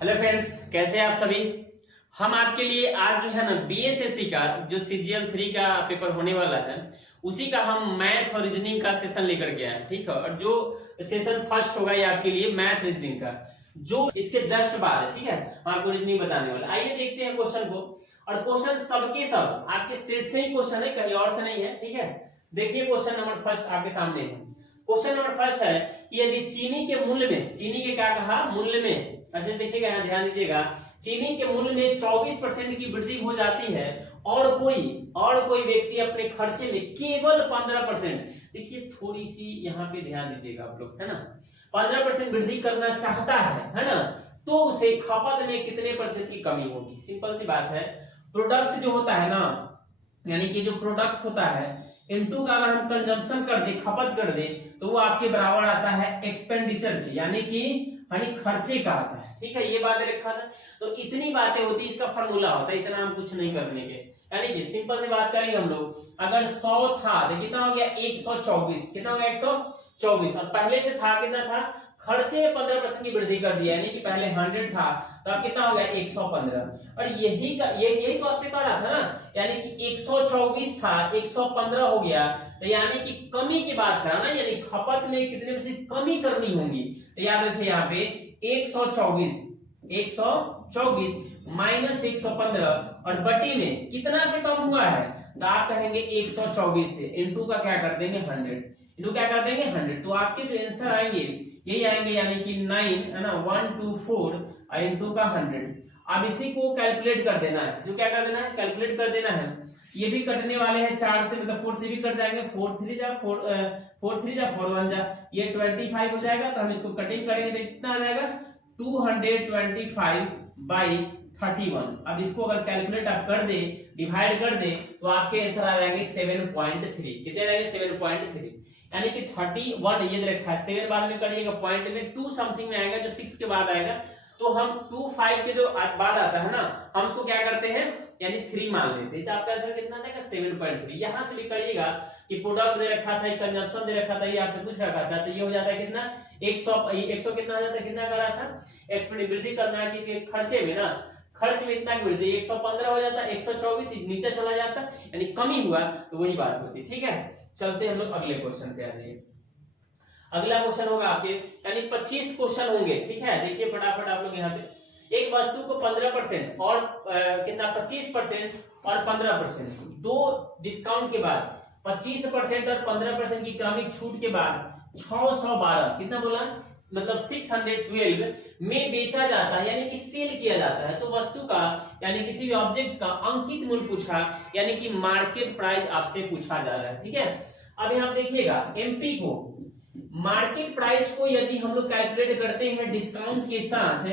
Hello friends, कैसे हैं आप सभी। हम आपके लिए आज जो है ना बीएसएससी का जो सीजीएल 3 का पेपर होने वाला है उसी का हम मैथ और रीजनिंग का सेशन लेकर के आए, ठीक है। और जो सेशन फर्स्ट होगा ये आपके लिए मैथ रीजनिंग का, जो इसके जस्ट बाद है, ठीक है। हम आपको रीजनिंग बताने वाला। आइए देखते हैं क्वेश्चन को। और क्वेश्चन सबके सब आपके सेट से ही क्वेश्चन है, कहीं और से नहीं है, ठीक है। देखिए क्वेश्चन नंबर फर्स्ट आपके सामने है। क्वेश्चन नंबर फर्स्ट है कि यदि चीनी के मूल्य में, चीनी के क्या कहा, मूल्य में, अच्छा देखिएगा यहाँ ध्यान दीजिएगा, चीनी के मूल्य में 24% की वृद्धि हो जाती है और कोई व्यक्ति अपने खर्चे में केवल 15%, देखिए थोड़ी सी यहाँ पे ध्यान दीजिएगा आप लोग, है ना, 15% वृद्धि करना चाहता है ना, तो उसे खपत में कितने प्रतिशत की कमी होगी। सिंपल सी बात है, प्रोडक्ट जो होता है ना, यानी कि जो प्रोडक्ट होता है इनटू का अगर हम कंजम्पशन कर दे, खपत कर दे, तो वो आपके बराबर आता है एक्सपेंडिचर की, यानी कि खर्चे का आता है, ठीक है। ये बात रखा था, तो इतनी बातें होती, इसका फॉर्मूला होता है, इतना हम कुछ नहीं करने के, यानी कि सिंपल से बात करेंगे हम लोग। अगर 100 था तो कितना हो गया 124, कितना हो गया 124, और पहले से था कितना था, खर्चे में 15% की वृद्धि कर दिया, यानी कि पहले 100 था तो अब कितना हो गया 115। और यही तो आपसे कह रहा था ना, यानी कि 124 था 115 हो गया, तो यानी कि कमी की बात करा ना, यानी खपत में कितने से कमी करनी होगी। तो याद रखिए यहाँ पे 124 माइनस 115 और बटी में कितना से कम हुआ है, तो आप कहेंगे 124 से, इनटू का क्या कर देंगे 100, इनटू क्या कर देंगे 100, तो आपके जो आंसर आएंगे यही आएंगे, यानी कि 9 है ना, 124 और इनटू का 100। अब इसी को कैलकुलेट कर देना है, जो क्या कर देना है, कैलकुलेट कर देना है। ये भी कटने वाले हैं 4 से, मतलब 4 से भी कट जाएंगे, 4 3 जा 4 1 जा, ये 25 हो जाएगा। तो हम इसको कटिंग करेंगे तो कितना आ जाएगा 225 बाई 31। अब इसको अगर कैलकुलेट आप कर दे, डिवाइड कर दे, तो आपके आंसर आ जाएंगे 7.3, कितने आ जाएंगे 7.3, यानी कि 31 ये रखा है, 7 बाद में करिएगा पॉइंट में 2 समथिंग में आएगा, जो 6 के बाद आएगा, तो हम 25 के जो बाद आता है ना, हम उसको क्या करते हैं, यानी 3 मान लेते हैं, तो आपका आंसर कितना आएगा 7.3। यहां से भी करिएगा कि प्रोडक्ट दे रखा था, कंजम्पशन दे रखा था, ये आपसे पूछ रखा था, तो ये हो जाता है कितना 100 कितना आ जाता है, कितना करा था, एक्सपेंडिचर वृद्धि करना है कि खर्चे में ना, खर्च में इतना की वृद्धि 115 हो जाता है, 124 नीचे चला जाता, यानी कमी हुआ, तो वही बात होती, ठीक है। चलते हम लोग अगले क्वेश्चन पे आ जाइए। अगला क्वेश्चन होगा आपके, यानी 25 क्वेश्चन होंगे, ठीक है। देखिए फटाफट आप लोग यहाँ पे, एक वस्तु को 15% और कितना 25% और 15%, दो डिस्काउंट के बाद 25% और 15% की क्रमिक छूट के बाद 612, कितना बोला, मतलब 612 में बेचा जाता है, यानी कि सेल किया जाता है। तो वस्तु का, यानी किसी भी ऑब्जेक्ट का अंकित मूल्य पूछा, यानी कि मार्केट प्राइस आपसे पूछा जा रहा है, ठीक है। अब यहाँ देखिएगा एमपी को, मार्केट प्राइस को यदि हम लोग कैलकुलेट करते हैं डिस्काउंट के साथ,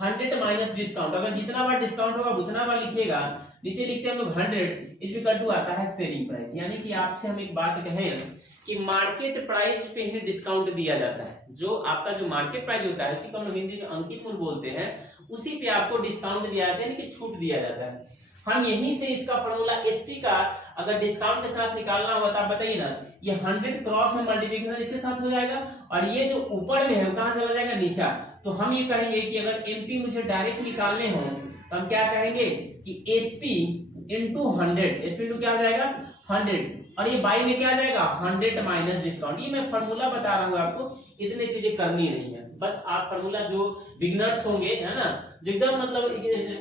100 माइनस डिस्काउंट, अगर जितना बार डिस्काउंट होगा उतना बार लिखिएगा, नीचे लिखते हैं हम लोग 100 इज इक्वल टू आता है सेलिंग प्राइस। यानी कि आपसे हम एक बात कहें कि मार्केट प्राइस पे ही डिस्काउंट दिया जाता है, जो आपका जो मार्केट प्राइस होता है उसी को हम हिंदी में अंकित मूल्य बोलते हैं, उसी पे आपको डिस्काउंट दिया जाता है, यानी कि छूट दिया जाता है। हम यहीं से इसका फॉर्मूला एसपी का अगर डिस्काउंट के साथ निकालना होगा तो आप बताइए ना, ये 100 क्रॉस में मल्टीप्लिकेशन इसके साथ हो जाएगा, और ये जो ऊपर में है कहां चला जाएगा नीचा। तो हम ये कहेंगे कि अगर एमपी मुझे डायरेक्ट निकालने हो तो हम क्या कहेंगे कि एसपी इंटू 100, एसपी इंटू क्या हो जाएगा 100, और ये बाई में क्या आ जाएगा 100 माइनस डिस्काउंट। ये मैं फॉर्मूला बता रहा हूँ आपको, इतनी चीजें करनी नहीं है, बस आप फॉर्मूला जो बिगनर्स होंगे, है ना, जो एकदम मतलब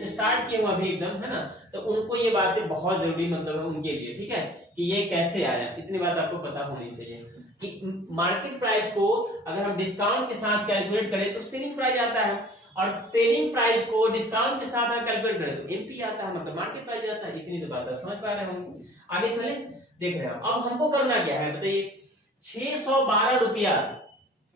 स्टार्ट किए हुए अभी एकदम, है ना, तो उनको ये बातें बहुत जरूरी मतलब उनके लिए, ठीक है, कि ये कैसे आया, इतनी बात आपको पता होनी चाहिए कि मार्केट प्राइस को अगर हम डिस्काउंट के साथ कैलकुलेट करें तो सेलिंग प्राइस आता है, और सेलिंग प्राइस को डिस्काउंट के साथ अगर कैलकुलेट करें तो एमपी आता है, मतलब मार्केट प्राइस आता है। इतनी तो बात आप समझ पा रहे हैं। आगे चले, देख रहे हैं अब हमको करना क्या है बताइए, 612 रुपया,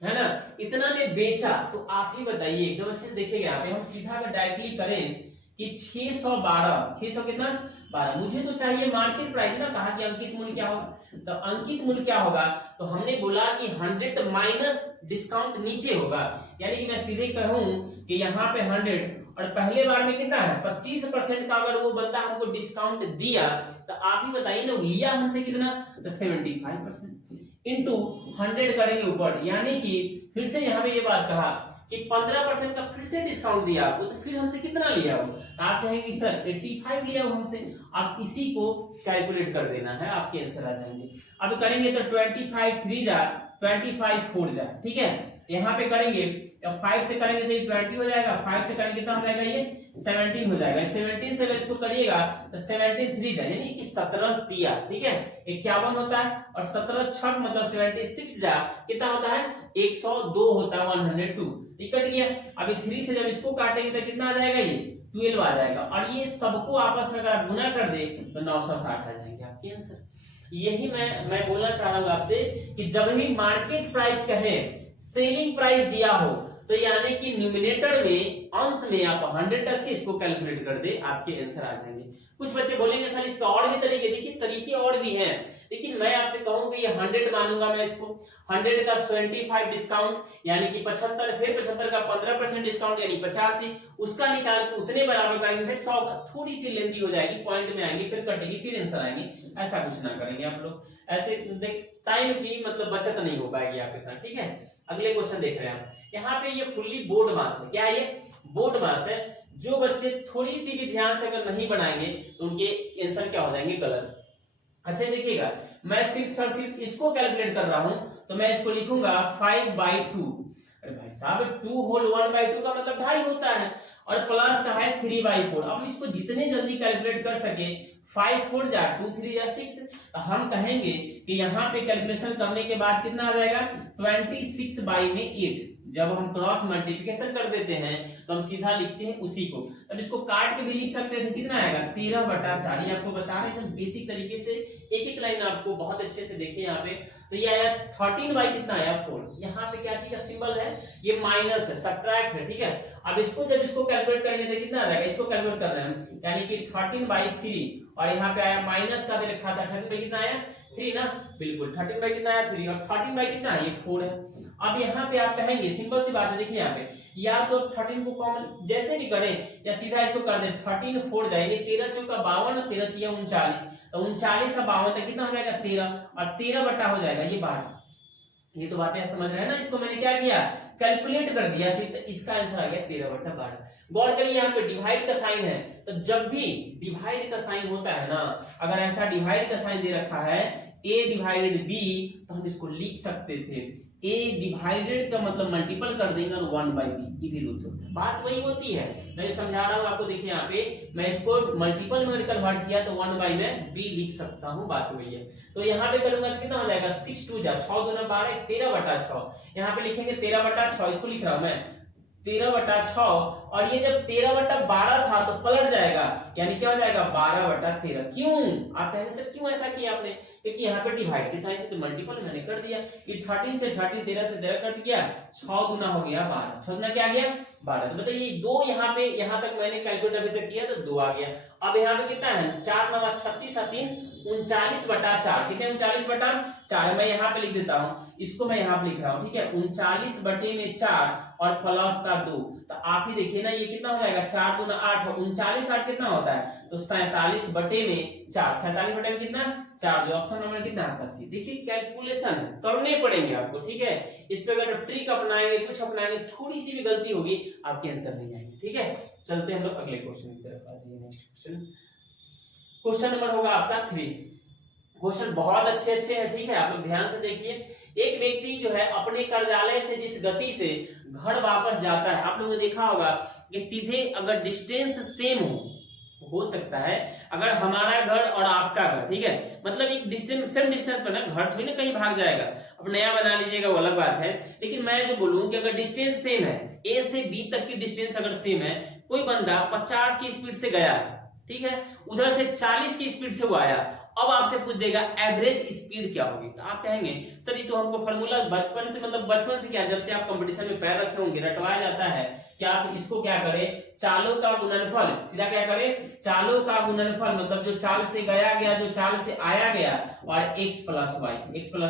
है ना, इतना में बेचा, तो आप ही बताइए एकदम अच्छे से देखिएगा। यहाँ पे हम सीधा अगर डायरेक्टली करें कि 612, 600 कितना 12, मुझे तो चाहिए मार्केट प्राइस ना, कहा कि अंकित मूल्य क्या होगा, तो अंकित मूल्य क्या होगा, तो हमने बोला कि 100 माइनस डिस्काउंट नीचे होगा, यानी कि मैं सीधे कहूं कि यहाँ पे 100 और पहले बार में कितना है 25% का अगर वो बंदा हमको डिस्काउंट दिया, तो आप ही बताइए ना लिया हमसे कितना, तो 75% इंटू 100 करेंगे ऊपर, यानी कि फिर से यहाँ पे ये बात कहा कि 15% का फिर से डिस्काउंट दिया आपको, तो फिर हमसे कितना लिया हो, तो आप कहेंगे सर 85 लिया हो हमसे। आप इसी को कैलकुलेट कर देना है, आपके आंसर आ जाएंगे। अब करेंगे तो 25 3 जा 25 4 जा, ठीक है। यहाँ पे करेंगे 5 से करेंगे तो ये 20 हो जाएगा, 5 से करेंगे कितना हो जाएगा, ये 17 हो जाएगा। 17 से अगर इसको करिएगा तो 17 3 जा यानी कि 17 तिया, ठीक है, 51 होता है। और 17 छक मतलब 76 जा कितना होता है, 102 होता है, 102, ठीक कट गया। अभी 3 से जब इसको काटेंगे तो कितना आ जाएगा, ये 12 आ जाएगा। और ये सबको आपस में अगर आप गुना कर दे तो 960 आ जाएंगे आपके आंसर। यही मैं बोलना चाह रहा हूँ आपसे कि जब भी मार्केट प्राइस कहे, सेलिंग प्राइस दिया हो, तो यानी कि न्यूमिनेटर में, अंश में आप 100 रखिए, इसको कैलकुलेट कर दे, आपके आंसर आ जाएंगे। कुछ बच्चे बोलेंगे सर इसका और भी तरीके, देखिए तरीके और भी हैं, लेकिन मैं आपसे कहूंगा ये 100 मानूंगा मैं इसको। 100 का 75 डिस्काउंट यानी कि 75, फिर 75 का 15% डिस्काउंट यानी 85, उसका निकाल के उतने बराबर करेंगे, फिर 100 का, थोड़ी सी लेंथी हो जाएगी, पॉइंट में आएंगे, फिर कटेगी, फिर आंसर आएंगे। ऐसा कुछ ना करेंगे आप लोग, ऐसे देख टाइम की मतलब बचत नहीं हो पाएगी आपके साथ, ठीक है। अगले क्वेश्चन देख रहे हैं आप, यहाँ पे ये फुल्ली बोर्ड मास है। क्या ये बोर्ड मास है? जो बच्चे थोड़ी सी भी ध्यान से अगर नहीं बनाएंगे तो उनके आंसर क्या हो जाएंगे, गलत। अच्छा देखिएगा, मैं सिर्फ इसको कैलकुलेट कर रहा हूं, तो मैं इसको लिखूंगा 5/2। अरे भाई साहब 2 होल 1/2 का मतलब 2.5 होता है, और प्लस का है 3/4। अब इसको जितने जल्दी कैलकुलेट कर सके, 5 4 जा 2 3 जा 6, तो हम कहेंगे कि यहाँ पे कैलकुलेशन करने के बाद कितना आ जाएगा, 26/8। जब हम क्रॉस मल्टीप्लिकेशन कर देते हैं तो हम सीधा लिखते हैं उसी को। अब इसको काट के भी लिख सकते थे, कितना आएगा, 13/4। ये आपको बता रहे हैं बेसिक तरीके से, एक एक लाइन आपको बहुत अच्छे से देखिए यहाँ पे। तो ये आया 13 बाई कितना आया 4। यहाँ पे क्या चीज का सिंबल है, ये माइनस है, सब्ट्रैक्ट है, ठीक है। अब इसको जब इसको कैलकुलेट करेंगे तो कितना आ जाएगा, इसको कैलकुलेट कर रहे हैं हम, यानी कि 13/3, और यहाँ पे आया माइनस का भी रखा था, 13 बाई कितना आया 3 ना, बिल्कुल 13 बाई कितना आया 3, और 13 बाई कितना है, ये 4 है। अब यहाँ पे आप कहेंगे, सिंपल सी बात है, देखिए यहाँ पे, या तो 13 को कॉमन जैसे भी करें, या सीधा इसको कर दें, 13 4 जाएंगे, 13 चौका 52, 13 तिया 39, तो 39 और 52 तक कितना हो जाएगा 13, और 13 बटा हो जाएगा ये 12। ये तो बातें समझ रहे हैं ना, इसको मैंने क्या किया, कैलकुलेट कर दिया सिर्फ, तो इसका आंसर आ गया 13/12। गौर करिए यहाँ पे डिवाइड का साइन है, तो जब भी डिवाइड का साइन होता है ना, अगर ऐसा डिवाइड का साइन दे रखा है a डिवाइडेड b, तो हम इसको लिख सकते थे a डिवाइडेड का मतलब मल्टीपल कर देंगे और 1/b, ये भी रूल्स होता है। बात वही होती है, मैं समझा रहा हूँ आपको। देखिए यहाँ पे मैं इसको मल्टीपल में कन्वर्ट किया तो 1/b लिख सकता हूँ, बात वही है। तो यहाँ पे करूंगा तो कितना हो जाएगा, 6 2 जा 6 2 12, 13/6। यहाँ पे लिखेंगे 13/6, इसको लिख रहा हूँ मैं 13/6, और ये जब 13/12 था तो पलट जाएगा, यानी क्या हो जाएगा 12/13। क्यों, आप कहेंगे सर क्यों ऐसा किया आपने, क्योंकि यहाँ पे डिवाइड के साइन थे तो मल्टीपल मैंने कर दिया। ये 13 से 13, 13 से 13 कट गया, 6 गुना हो गया 12, 6 गुना क्या आ गया 12। तो बताइए 2 यहाँ पे, यहाँ तक मैंने कैलकुलेट अभी तक किया तो 2 आ गया। अब यहाँ पे कितना है, 4 9 36 और 3 39/4, कितने 39/4, मैं यहाँ पे लिख देता हूँ, इसको मैं यहाँ पे लिख रहा हूँ, ठीक है, 39/4 और प्लस का 2, तो आप ही देखिए ना ये कितना हो जाएगा, 4 2 8, 39 8 कितना होता है, तो 47/4, 47 में कितना 4, जो ऑप्शन नंबर कितना आपका सी। देखिए कैलकुलेशन करने पड़ेंगे आपको, ठीक है। इस पे अगर ट्रिक अपनाएंगे, कुछ अपनाएंगे, थोड़ी सी भी गलती होगी आपके आंसर नहीं आएंगे, ठीक है। चलते हम लोग अगले क्वेश्चन की तरफ। आज ये नेक्स्ट क्वेश्चन नंबर होगा आपका 3। क्वेश्चन बहुत अच्छे हैं, ठीक है, आप लोग ध्यान से देखिए। एक व्यक्ति जो है अपने कार्यालय से जिस गति से घर वापस जाता है, आप लोगों ने देखा होगा कि सीधे अगर डिस्टेंस सेम हो सकता है, अगर हमारा घर और आपका घर, ठीक है, मतलब एक डिस्टेंस, सेम डिस्टेंस पर ना, घर थोड़ी ना कहीं भाग जाएगा, अब नया बना लीजिएगा वो अलग बात है। लेकिन मैं जो बोलूं कि अगर डिस्टेंस सेम है, ए से बी तक की डिस्टेंस अगर सेम है, कोई बंदा 50 की स्पीड से गया, ठीक है, उधर से 40 की स्पीड से वो आया, अब आपसे पूछ देगा एवरेज स्पीड क्या होगी, तो आप कहेंगे सर ये तो हमको फॉर्मूला बचपन से, मतलब बचपन से क्या, जब से आप कंपटीशन में पैर रखे होंगे रटवाया जाता है कि आप इसको क्या करें, चालों का गुणनफल, सीधा क्या करें, चालों का गुणनफल, मतलब जो चाल से गया, जो चाल से आया गया, और x प्लस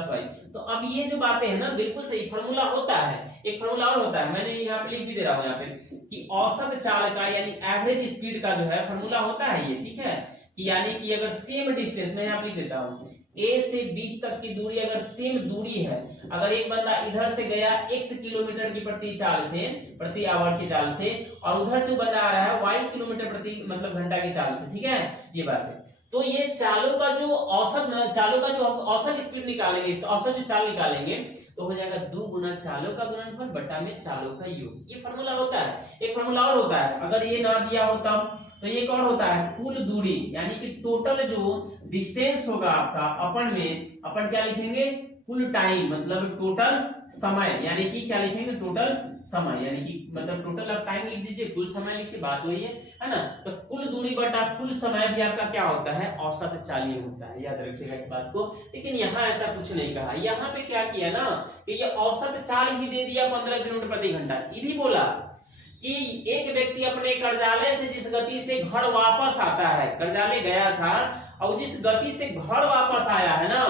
वाई। तो अब ये जो बातें हैं ना, बिल्कुल सही फॉर्मूला होता है। एक फॉर्मूला और होता है, मैंने यहाँ पे लिख भी दे रहा हूँ यहाँ पे, कि औसत चाल का यानी एवरेज स्पीड का जो है फॉर्मूला होता है ये, ठीक है, कि यानी कि अगर सेम डिस्टेंस, मैं यहाँ पे लिख देता हूँ, ए से 20 तक की दूरी अगर सेम दूरी है, अगर एक बंदा इधर से गया x किलोमीटर की प्रति चाल से, प्रति आवर की चाल से, और उधर से बंदा आ रहा है y किलोमीटर प्रति मतलब घंटा की चाल से, ठीक है, ये बात है। तो ये चालों का जो औसत, चालों का जो हम औसत स्पीड निकालेंगे, इसका औसत जो चाल निकालेंगे, तो हो जाएगा 2 गुना चालों का गुणनफल बटा में चालों का योग। ये फॉर्मूला होता है। एक फॉर्मूला और होता है, अगर ये ना दिया होता तो ये कौन होता है, कुल दूरी, यानी कि टोटल जो डिस्टेंस होगा आपका, अपन में अपन क्या लिखेंगे, कुल टाइम मतलब टोटल समय, यानी कि क्या लिखेंगे, टोटल समय, यानी कि मतलब टोटल आप टाइम लिख दीजिए, कुल समय लिखिए, बात वही है ना। तो कुल दूरी बटा कुल समय भी आपका क्या होता है, औसत चालीय होता है, याद रखिएगा इस बात को। लेकिन यहाँ ऐसा कुछ नहीं कहा, यहाँ पे क्या किया ना कि ये औसत चाल ही दे दिया 15 किलोमीटर प्रति घंटा। ये भी बोला कि एक व्यक्ति अपने कर्जालय से जिस गति से घर वापस आता है, कर्जालय गया था और जिस गति से घर वापस आया है ना,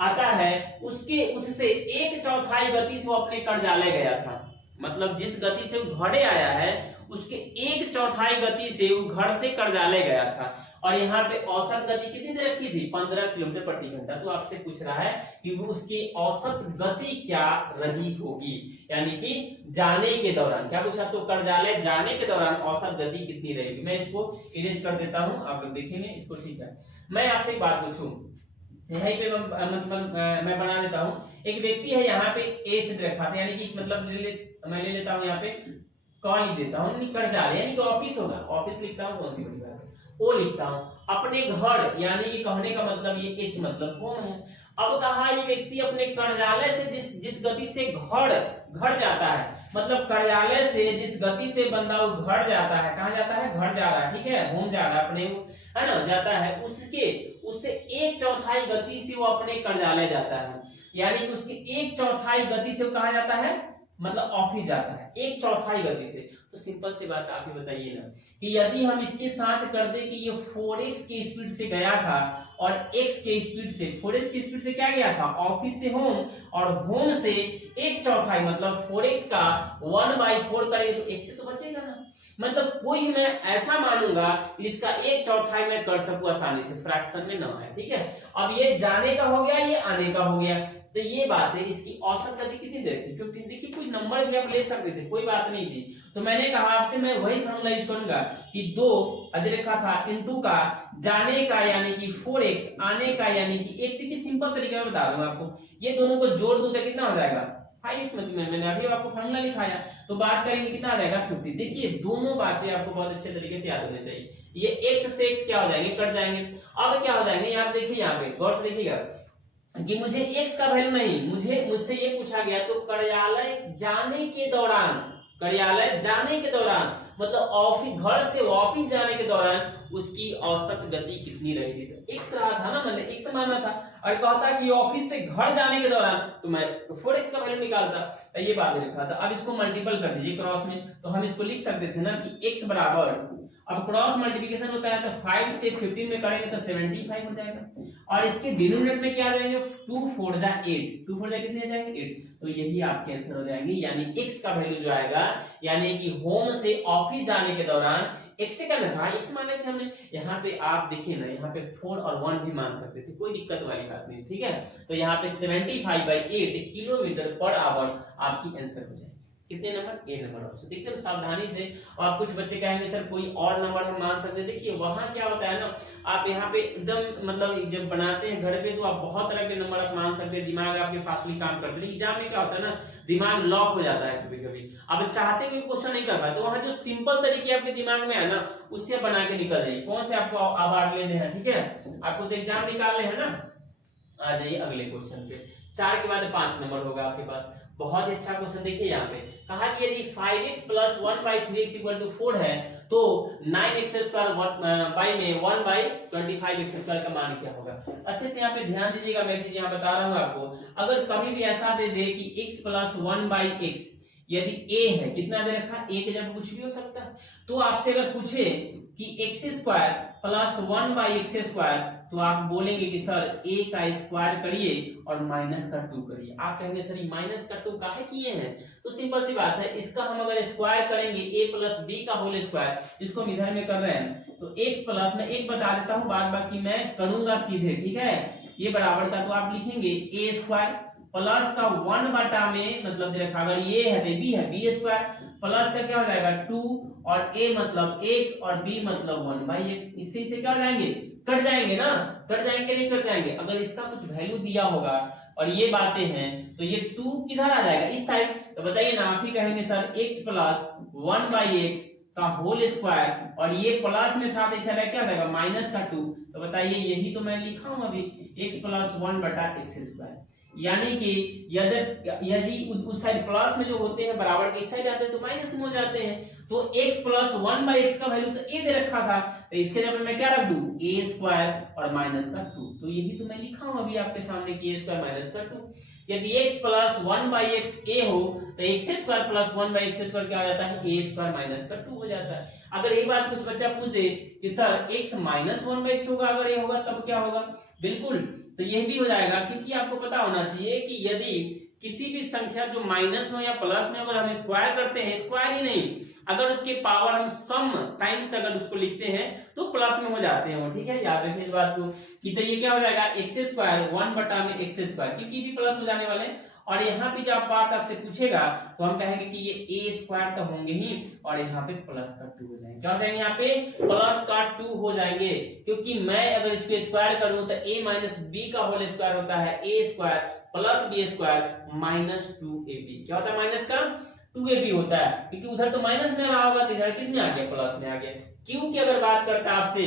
आता है, उसके उससे 1/4 गति से वो अपने कर्जालय गया था। मतलब जिस गति से वो घरे आया है उसके 1/4 गति से वो घर से कर्जालय गया था। और यहाँ पे औसत गति कितनी दे रखी थी, 15 किलोमीटर प्रति घंटा। तो आपसे पूछ रहा है कि वो उसकी औसत गति क्या रही होगी, यानी कि जाने के दौरान, क्या पूछा, तो कर्जालय जाने के दौरान औसत गति कितनी रहेगी। मैं इसको इरेज कर देता हूं, आप लोग देखेंगे इसको, ठीक है। मैं आपसे एक बात पूछूं, यहीं पे मतलब मैं बना देता हूँ। एक व्यक्ति है यहाँ पे ए से रखा था, यानी कि मतलब मैं ले लेता हूँ यहाँ पे कौन लिख देता हूँ, कर्जालय यानी कि ऑफिस होगा, ऑफिस लिखता हूँ, कौन सी बड़ी बात है, ओ लिखता हूँ। अपने घर, यानी कि कहने का मतलब ये एच मतलब होम है। अब कहा ये व्यक्ति अपने कर्जालय से जिस गति से घर जाता है, मतलब कर्जालय से जिस गति से बंदा वो घर जाता है, कहाँ जाता है, घर जा रहा है, ठीक है, होम जा रहा है अपने, है ना, जाता है, उससे 1/4 गति से वो अपने कर्जालय जाता है, यानी कि उसकी 1/4 गति से वो कहाँ जाता है, मतलब ऑफिस जाता है 1/4 गति से। तो सिंपल सी बात आप ही बताइए ना कि यदि हम इसके साथ कर दे कि ये 4x की स्पीड से गया था और x के स्पीड से, 4x की स्पीड से क्या गया था, ऑफिस से होम, और होम से 1/4 मतलब 4x का 1/4 करेंगे तो x से तो बचेगा ना। मतलब कोई मैं ऐसा मानूंगा कि इसका 1/4 मैं कर सकूं आसानी से, फ्रैक्शन में ना आए, ठीक है। अब ये जाने का हो गया, ये आने का हो गया, तो ये बात है। इसकी औसत गति कितनी देर थी, 15। देखिए कोई नंबर भी आप ले सकते थे, कोई बात नहीं थी। तो मैंने कहा आपसे मैं वही फॉर्मूला यूज करूंगा कि 2 रखा था इनटू का जाने का यानी कि 4x, आने का यानी कि 1। देखिए सिंपल तरीके में बता दूं आपको, ये दोनों को जोड़ दूं तो कितना हो जाएगा 5x। मैंने अभी आपको फॉर्मूला लिखाया, तो बात करेंगे कितना आ जाएगा 50। देखिए दोनों बातें आपको बहुत अच्छे तरीके से याद होनी चाहिए। ये x से x क्या हो जाएंगे, कट जाएंगे। अब क्या हो जाएंगे, यहाँ देखिए, यहाँ पे गौर से देखिएगा कि मुझे x का वैल्यू नहीं, मुझसे ये पूछा गया तो कार्यालय जाने के दौरान, कार्यालय जाने के दौरान मतलब ऑफिस, घर से ऑफिस जाने के दौरान उसकी औसत गति कितनी रहेगी। तो x रहा था ना, मैंने x माना था, और कहता कि ऑफिस से घर जाने के दौरान तो मैं 4x का वैल्यू निकालता, ये बात लिखा था। अब इसको मल्टीपल कर दीजिए क्रॉस में, तो हम इसको लिख सकते थे ना कि x बराबर, अब क्रॉस मल्टीप्लिकेशन होता है तो 5 से 15 में करेंगे तो 75 हो जाएगा, और इसके डिनोमिनेटर में क्या आ जाएंगे, 2 4 जा 8, 2 4 जा कितने आ जाएंगे 8। तो यही आपके आंसर हो जाएंगे, यानी x का वैल्यू जो आएगा, यानी कि होम से ऑफिस जाने के दौरान x से करना था, x माने थे हमने। यहाँ पे आप देखिए ना, यहाँ पे 4 और 1 भी मान सकते थे, कोई दिक्कत वाली बात नहीं, ठीक है। तो यहाँ पे 75/8 किलोमीटर पर आवर आपकी आंसर हो जाएगी। कितने नंबर, ए नंबर ऑप्शन। देखते हैं सावधानी से, और कुछ बच्चे कहेंगे सर कोई और नंबर हम मान सकते हैं। देखिए वहां क्या होता है ना, आप यहाँ पे एकदम मतलब जब बनाते हैं घर पे तो आप बहुत तरह के नंबर आप मान सकते हैं, दिमाग आपके फास्टली काम करते हैं। एग्जाम में क्या होता है ना, दिमाग लॉक हो जाता है कभी कभी, आप चाहते हैं कि क्वेश्चन नहीं कर पाए, तो वहां जो सिंपल तरीके आपके दिमाग में है ना, उससे बना के निकल जाइए। कौन से आपको अवार्ड लेने हैं, ठीक है, आपको तो एग्जाम निकालने हैं ना। आ जाइए अगले क्वेश्चन पे, 4 के बाद 5 नंबर होगा आपके पास। बहुत ही अच्छा क्वेश्चन। देखिए यहाँ पे कहा कि यदि 5x + 1/3x = 4 है तो 9x² बाई में 1/25x² का मान क्या होगा। अच्छे से यहाँ पे ध्यान दीजिएगा, मैं एक चीज यहाँ बता रहा हूँ आपको। अगर कभी भी ऐसा दे दे कि x + 1/x, यदि a है, कितना दे रखा, a के जब कुछ भी हो सकता है, तो आपसे अगर पूछे कि x² + 1/x², तो आप बोलेंगे कि सर a का स्क्वायर करिए और माइनस का 2 करिए। आप कहेंगे सर ये माइनस का 2 काहे किए हैं, तो सिंपल सी बात है, इसका हम अगर स्क्वायर करेंगे a + b का होल स्क्वायर, जिसको हम इधर में कर रहे हैं, तो x प्लस में एक बता देता हूं, बाद बाकी मैं करूंगा सीधे, ठीक है। ये बराबर का तो आप लिखेंगे a स्क्वायर प्लस का 1 बटा में मतलब दे रखा, अगर ये है तो b है b स्क्वायर प्लस का क्या हो जाएगा 2 और a मतलब x और b मतलब 1/x। इससे इसे क्या हो जाएंगे, कट जाएंगे ना, कट जाएंगे नहीं कट जाएंगे। अगर इसका कुछ वैल्यू दिया होगा और ये बातें हैं तो ये 2 किधर आ जाएगा, इस साइड। तो बताइए ना, आप ही कहेंगे सर x प्लस 1/x का होल स्क्वायर और ये प्लस में था तो इस साइड क्या हो जाएगा माइनस का 2। तो बताइए यही तो मैं लिखा हूं अभी x प्लस 1 बटा x स्क्वायर। यानी कि यदि उस साइड प्लस में जो होते हैं बराबर की साइड आते हैं तो माइनस में हो जाते हैं। तो x प्लस 1/x का वैल्यू तो a दे रखा था, तो इसके जगह मैं क्या रख दूं a स्क्वायर और माइनस का 2। तो यही तो मैं लिखा हूं अभी आपके सामने कि a स्क्वायर माइनस का 2। यदि x प्लस 1/x a हो तो x square plus 1/x square क्या हो जाता है a स्क्वायर माइनस का 2 हो जाता है। अगर एक बात कुछ बच्चा पूछ दे कि सर x माइनस 1/x होगा, अगर ये होगा तब क्या होगा, बिल्कुल तो ये भी हो जाएगा, क्योंकि आपको पता होना चाहिए कि यदि किसी भी संख्या जो माइनस में या प्लस में अगर हम स्क्वायर करते हैं, स्क्वायर ही नहीं अगर उसके पावर हम सम टाइम्स अगर उसको लिखते हैं तो प्लस में हो जाते हैं वो, ठीक है, याद रखिए इस बात को कि तो ये क्या हो जाएगा एक्स स्क्वायर 1 बटा में एक्स स्क्वायर, क्योंकि भी प्लस हो जाने वाले हैं। और यहाँ पे जब बात आपसे पूछेगा तो हम कहेंगे कि ये a स्क्वायर तो होंगे ही और यहाँ पे प्लस का 2 हो जाएंगे। क्या हो जाएंगे यहाँ पे प्लस का 2 हो जाएंगे, क्योंकि मैं अगर इसको स्क्वायर करूं तो a माइनस बी का होल स्क्वायर होता है a square plus B square minus 2ab। क्या होता है माइनस का 2ab होता है, क्योंकि उधर तो माइनस में रहा होगा तो इधर किस में आ गया प्लस में आ गया। क्यों की अगर बात करता आपसे,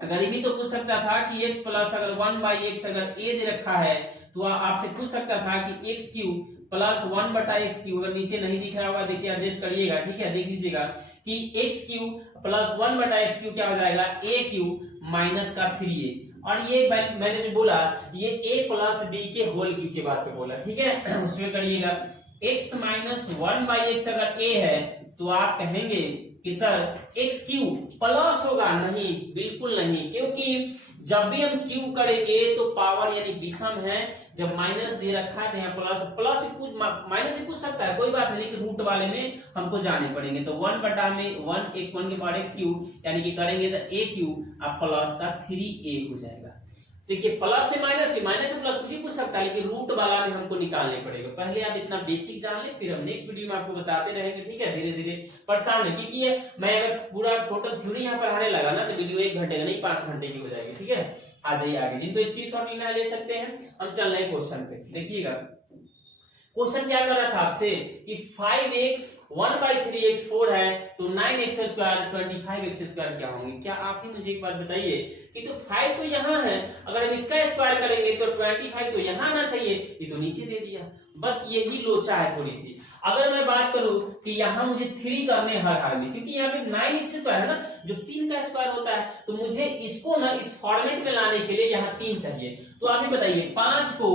अगर ये भी तो पूछ सकता था कि x प्लस अगर 1/x अगर a दे रखा है तो आपसे पूछ सकता था कि x क्यूब प्लस 1 बटा एक्स क्यूब, अगर नीचे नहीं दिख रहा होगा देखिए एडजस्ट करिएगा, ठीक है, देख लीजिएगा कि x क्यूब प्लस 1 बटा एक्स क्यूब क्या हो जाएगा a क्यूब माइनस का 3a। और ये मैंने जो बोला ये a प्लस b के होल क्यूब के बात पे बोला, ठीक है, उसमें करिएगा x माइनस 1/x अगर a है तो आप कहेंगे कि सर x क्यूब प्लस होगा, नहीं बिल्कुल नहीं, क्योंकि जब भी हम क्यूब करेंगे तो पावर यानी विषम है, जब माइनस दे रखा है तो यहाँ प्लस प्लस भी पूछ माइनस भी पूछ सकता है, कोई बात नहीं, लेकिन रूट वाले में हमको जाने पड़ेंगे। तो 1 बटा में 1 के पावर x क्यूब यानी कि करेंगे तो a क्यूब आप प्लस का 3a हो जाएगा। देखिए प्लस से माइनस प्लस कुछ ही पूछ सकता है, लेकिन रूट वाला में हमको निकालने पड़ेगा। पहले आप इतना बेसिक जान ले, फिर हम नेक्स्ट वीडियो में आपको बताते रहेंगे, ठीक है, धीरे धीरे परेशान है, क्योंकि मैं अगर पूरा टोटल थ्योरी यहाँ पढ़ाने लगा ना तो वीडियो 1 घंटे का नहीं 5 घंटे की हो जाएगी, ठीक है। आ जाइए आगे, जिनको स्क्रीनशॉट लेना ले सकते हैं। हम चल रहे हैं क्वेश्चन पे, देखिएगा क्वेश्चन क्या कर रहा था आपसे कि 5x 1/3x 4 है तो 9x स्क्वायर 25x स्क्वायर क्या होंगे। क्या आप ही मुझे एक बात बताइए कि तो 5 तो यहाँ है, अगर हम इसका स्क्वायर करेंगे तो 25 तो यहाँ आना चाहिए, ये तो नीचे दे दिया, बस यही लोचा है थोड़ी सी। अगर मैं बात करूं कि यहाँ मुझे 3 करने हर हाल में, क्योंकि यहाँ पे 9x स्क्वायर है ना, जो 3 का स्क्वायर होता है, तो मुझे इसको ना इस फॉर्मेट में लाने के लिए यहाँ 3 चाहिए। तो आप ही बताइए 5 को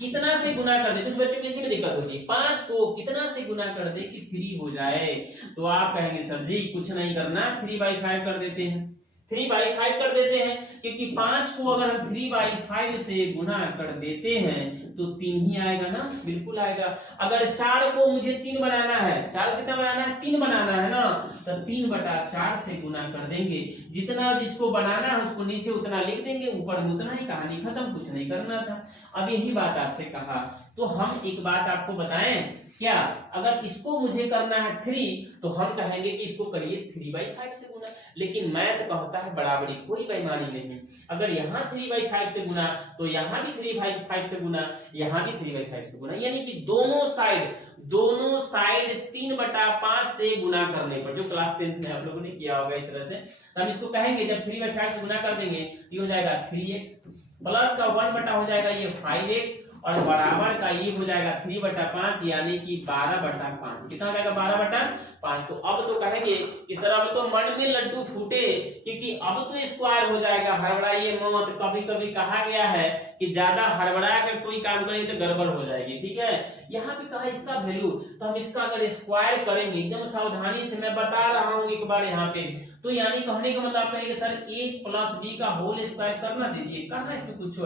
कितना से गुना कर दे, कुछ बच्चों को इसी में दिक्कत होती है, 5 को कितना से गुना कर दे कि 3 हो जाए। तो आप कहेंगे सर जी कुछ नहीं करना, 3/5 कर देते हैं, 3/5 कर देते हैं, क्योंकि 5 को अगर हम 3/5 से गुना कर देते हैं तो 3 ही आएगा ना, बिल्कुल आएगा। अगर 4 को मुझे 3 बनाना है, 4 कितना बनाना है 3 बनाना है ना, तो 3/4 से गुना कर देंगे, जितना जिसको बनाना है उसको नीचे उतना लिख देंगे, ऊपर में उतना ही, कहानी खत्म, कुछ नहीं करना था। अब यही बात आपसे कहा, तो हम एक बात आपको बताएं क्या, अगर इसको मुझे करना है 3 तो हम कहेंगे कि इसको करिए 3/5 से गुना, लेकिन मैथ कहता है बराबरी, कोई बेईमानी नहीं। अगर यहाँ 3/5 से गुना तो यहाँ भी 3/5 से गुना, यहाँ भी 3/5 से गुना, यानी कि दोनों साइड 3/5 से गुना करने पर, जो क्लास 10th में आप लोगों ने किया होगा इस तरह से, तो हम इसको कहेंगे जब 3/5 से गुना कर देंगे ये हो जाएगा 3x प्लस का 1 बटा हो जाएगा ये 5x और बराबर का ये हो जाएगा 3/5 यानी कि 12/5। कितना हो जाएगा 12/5। तो अब तो कहेंगे कि सर अब तो मन में लड्डू फूटे, क्योंकि अब तो स्क्वायर हो जाएगा, हड़बड़ाइए मत। कभी कभी कहा गया है कि ज्यादा हड़बड़ा कर कोई काम करेंगे तो गड़बड़ हो जाएगी, ठीक है। यहाँ पे कहा इसका वैल्यू, तो हम इसका अगर स्क्वायर करेंगे एकदम सावधानी से, मैं बता रहा हूँ एक बार यहाँ पे, तो यानी कहने का मतलब आप कहेंगे सर a प्लस b का होल स्क्वायर करना दीजिए, कहाँ इसमें कुछ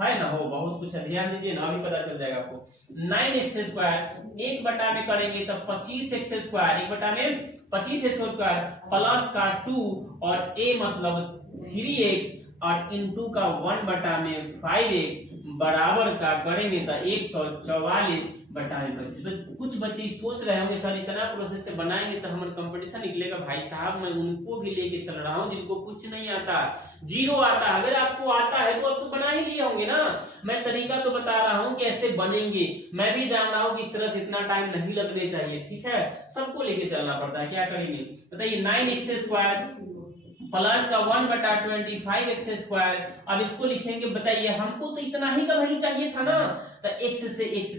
है ना, हो बहुत कुछ है, ध्यान दीजिए ना, अभी पता चल जाएगा आपको। 9x स्क्वायर 1 बटा में करेंगे तब 25x स्क्वायर, 1 बटा में 25x स्क्वायर प्लस का 2 और a मतलब 3x और इनटू का 1/5x बराबर का करेंगे तो 144/25। तो कुछ बच्चे सोच रहे होंगे सर इतना प्रोसेस से बनाएंगे तो हमारा कंपटीशन निकलेगा। भाई साहब मैं उनको भी लेके चल रहा हूँ जिनको कुछ नहीं आता, जीरो आता। अगर आपको आता है तो आप तो बना ही लिए होंगे ना। मैं तरीका तो बता रहा हूँ कि ऐसे बनेंगे। मैं भी जान रहा हूँ कि इस तरह से इतना टाइम नहीं लगने चाहिए, ठीक है। सबको लेके चलना पड़ता है। क्या करेंगे बताइए, 9x² प्लस का 1/25x²। अब इसको लिखेंगे, बताइए हमको तो इतना ही का वैल्यू चाहिए था ना, तो x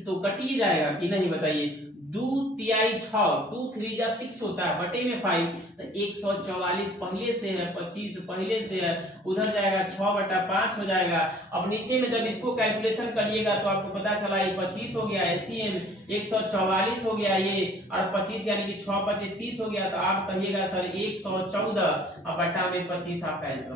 तो कट ही जाएगा कि नहीं बताइए। 2 तिहाई 6, 2 3 जा 6 होता है, बटे में 5, तो 144 पहले से है, 25 पहले से है, उधर जाएगा 6/5 हो जाएगा। अब नीचे में जब इसको कैलकुलेशन करिएगा तो आपको पता चला ये 25 हो गया, एलसीएम 144 हो गया ये, और 25 यानी कि 6 × 30 हो गया। तो आप कहिएगा सर 114/25 आपका आंसर।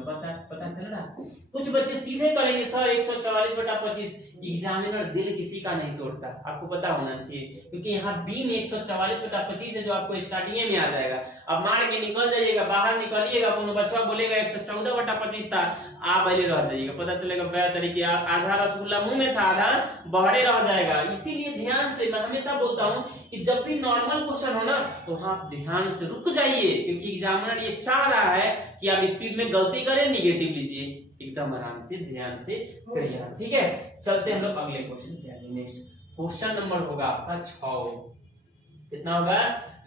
पता चल रहा है। कुछ बच्चे सीधे करेंगे सर 144/25। एग्जामिनर दिल किसी का नहीं तोड़ता, आपको पता होना चाहिए, क्योंकि यहाँ बी में 144/25 है जो आपको स्टार्टिंग में आ जाएगा। अब मार के निकल जाइएगा, बाहर निकलिएगा, कोनो बच्चा बोलेगा 114/25 था, आप पहले रह जाइएगा। पता चलेगा बेहतर तरीके आधा रसगुल्ला मुंह में था, आधा बहरे रह जाएगा। इसीलिए ध्यान से मैं हमेशा बोलता हूँ कि जब भी नॉर्मल क्वेश्चन हो ना तो आप ध्यान से रुक जाइए, क्योंकि एग्जामिनर ये चाह रहा है कि आप स्पीड में गलती करें, निगेटिव लीजिए, एकदम आराम से ध्यान से करिए, ठीक है। चलते हम लोग अगले क्वेश्चन पे आ जाए। नेक्स्ट क्वेश्चन नंबर होगा आपका 6। कितना होगा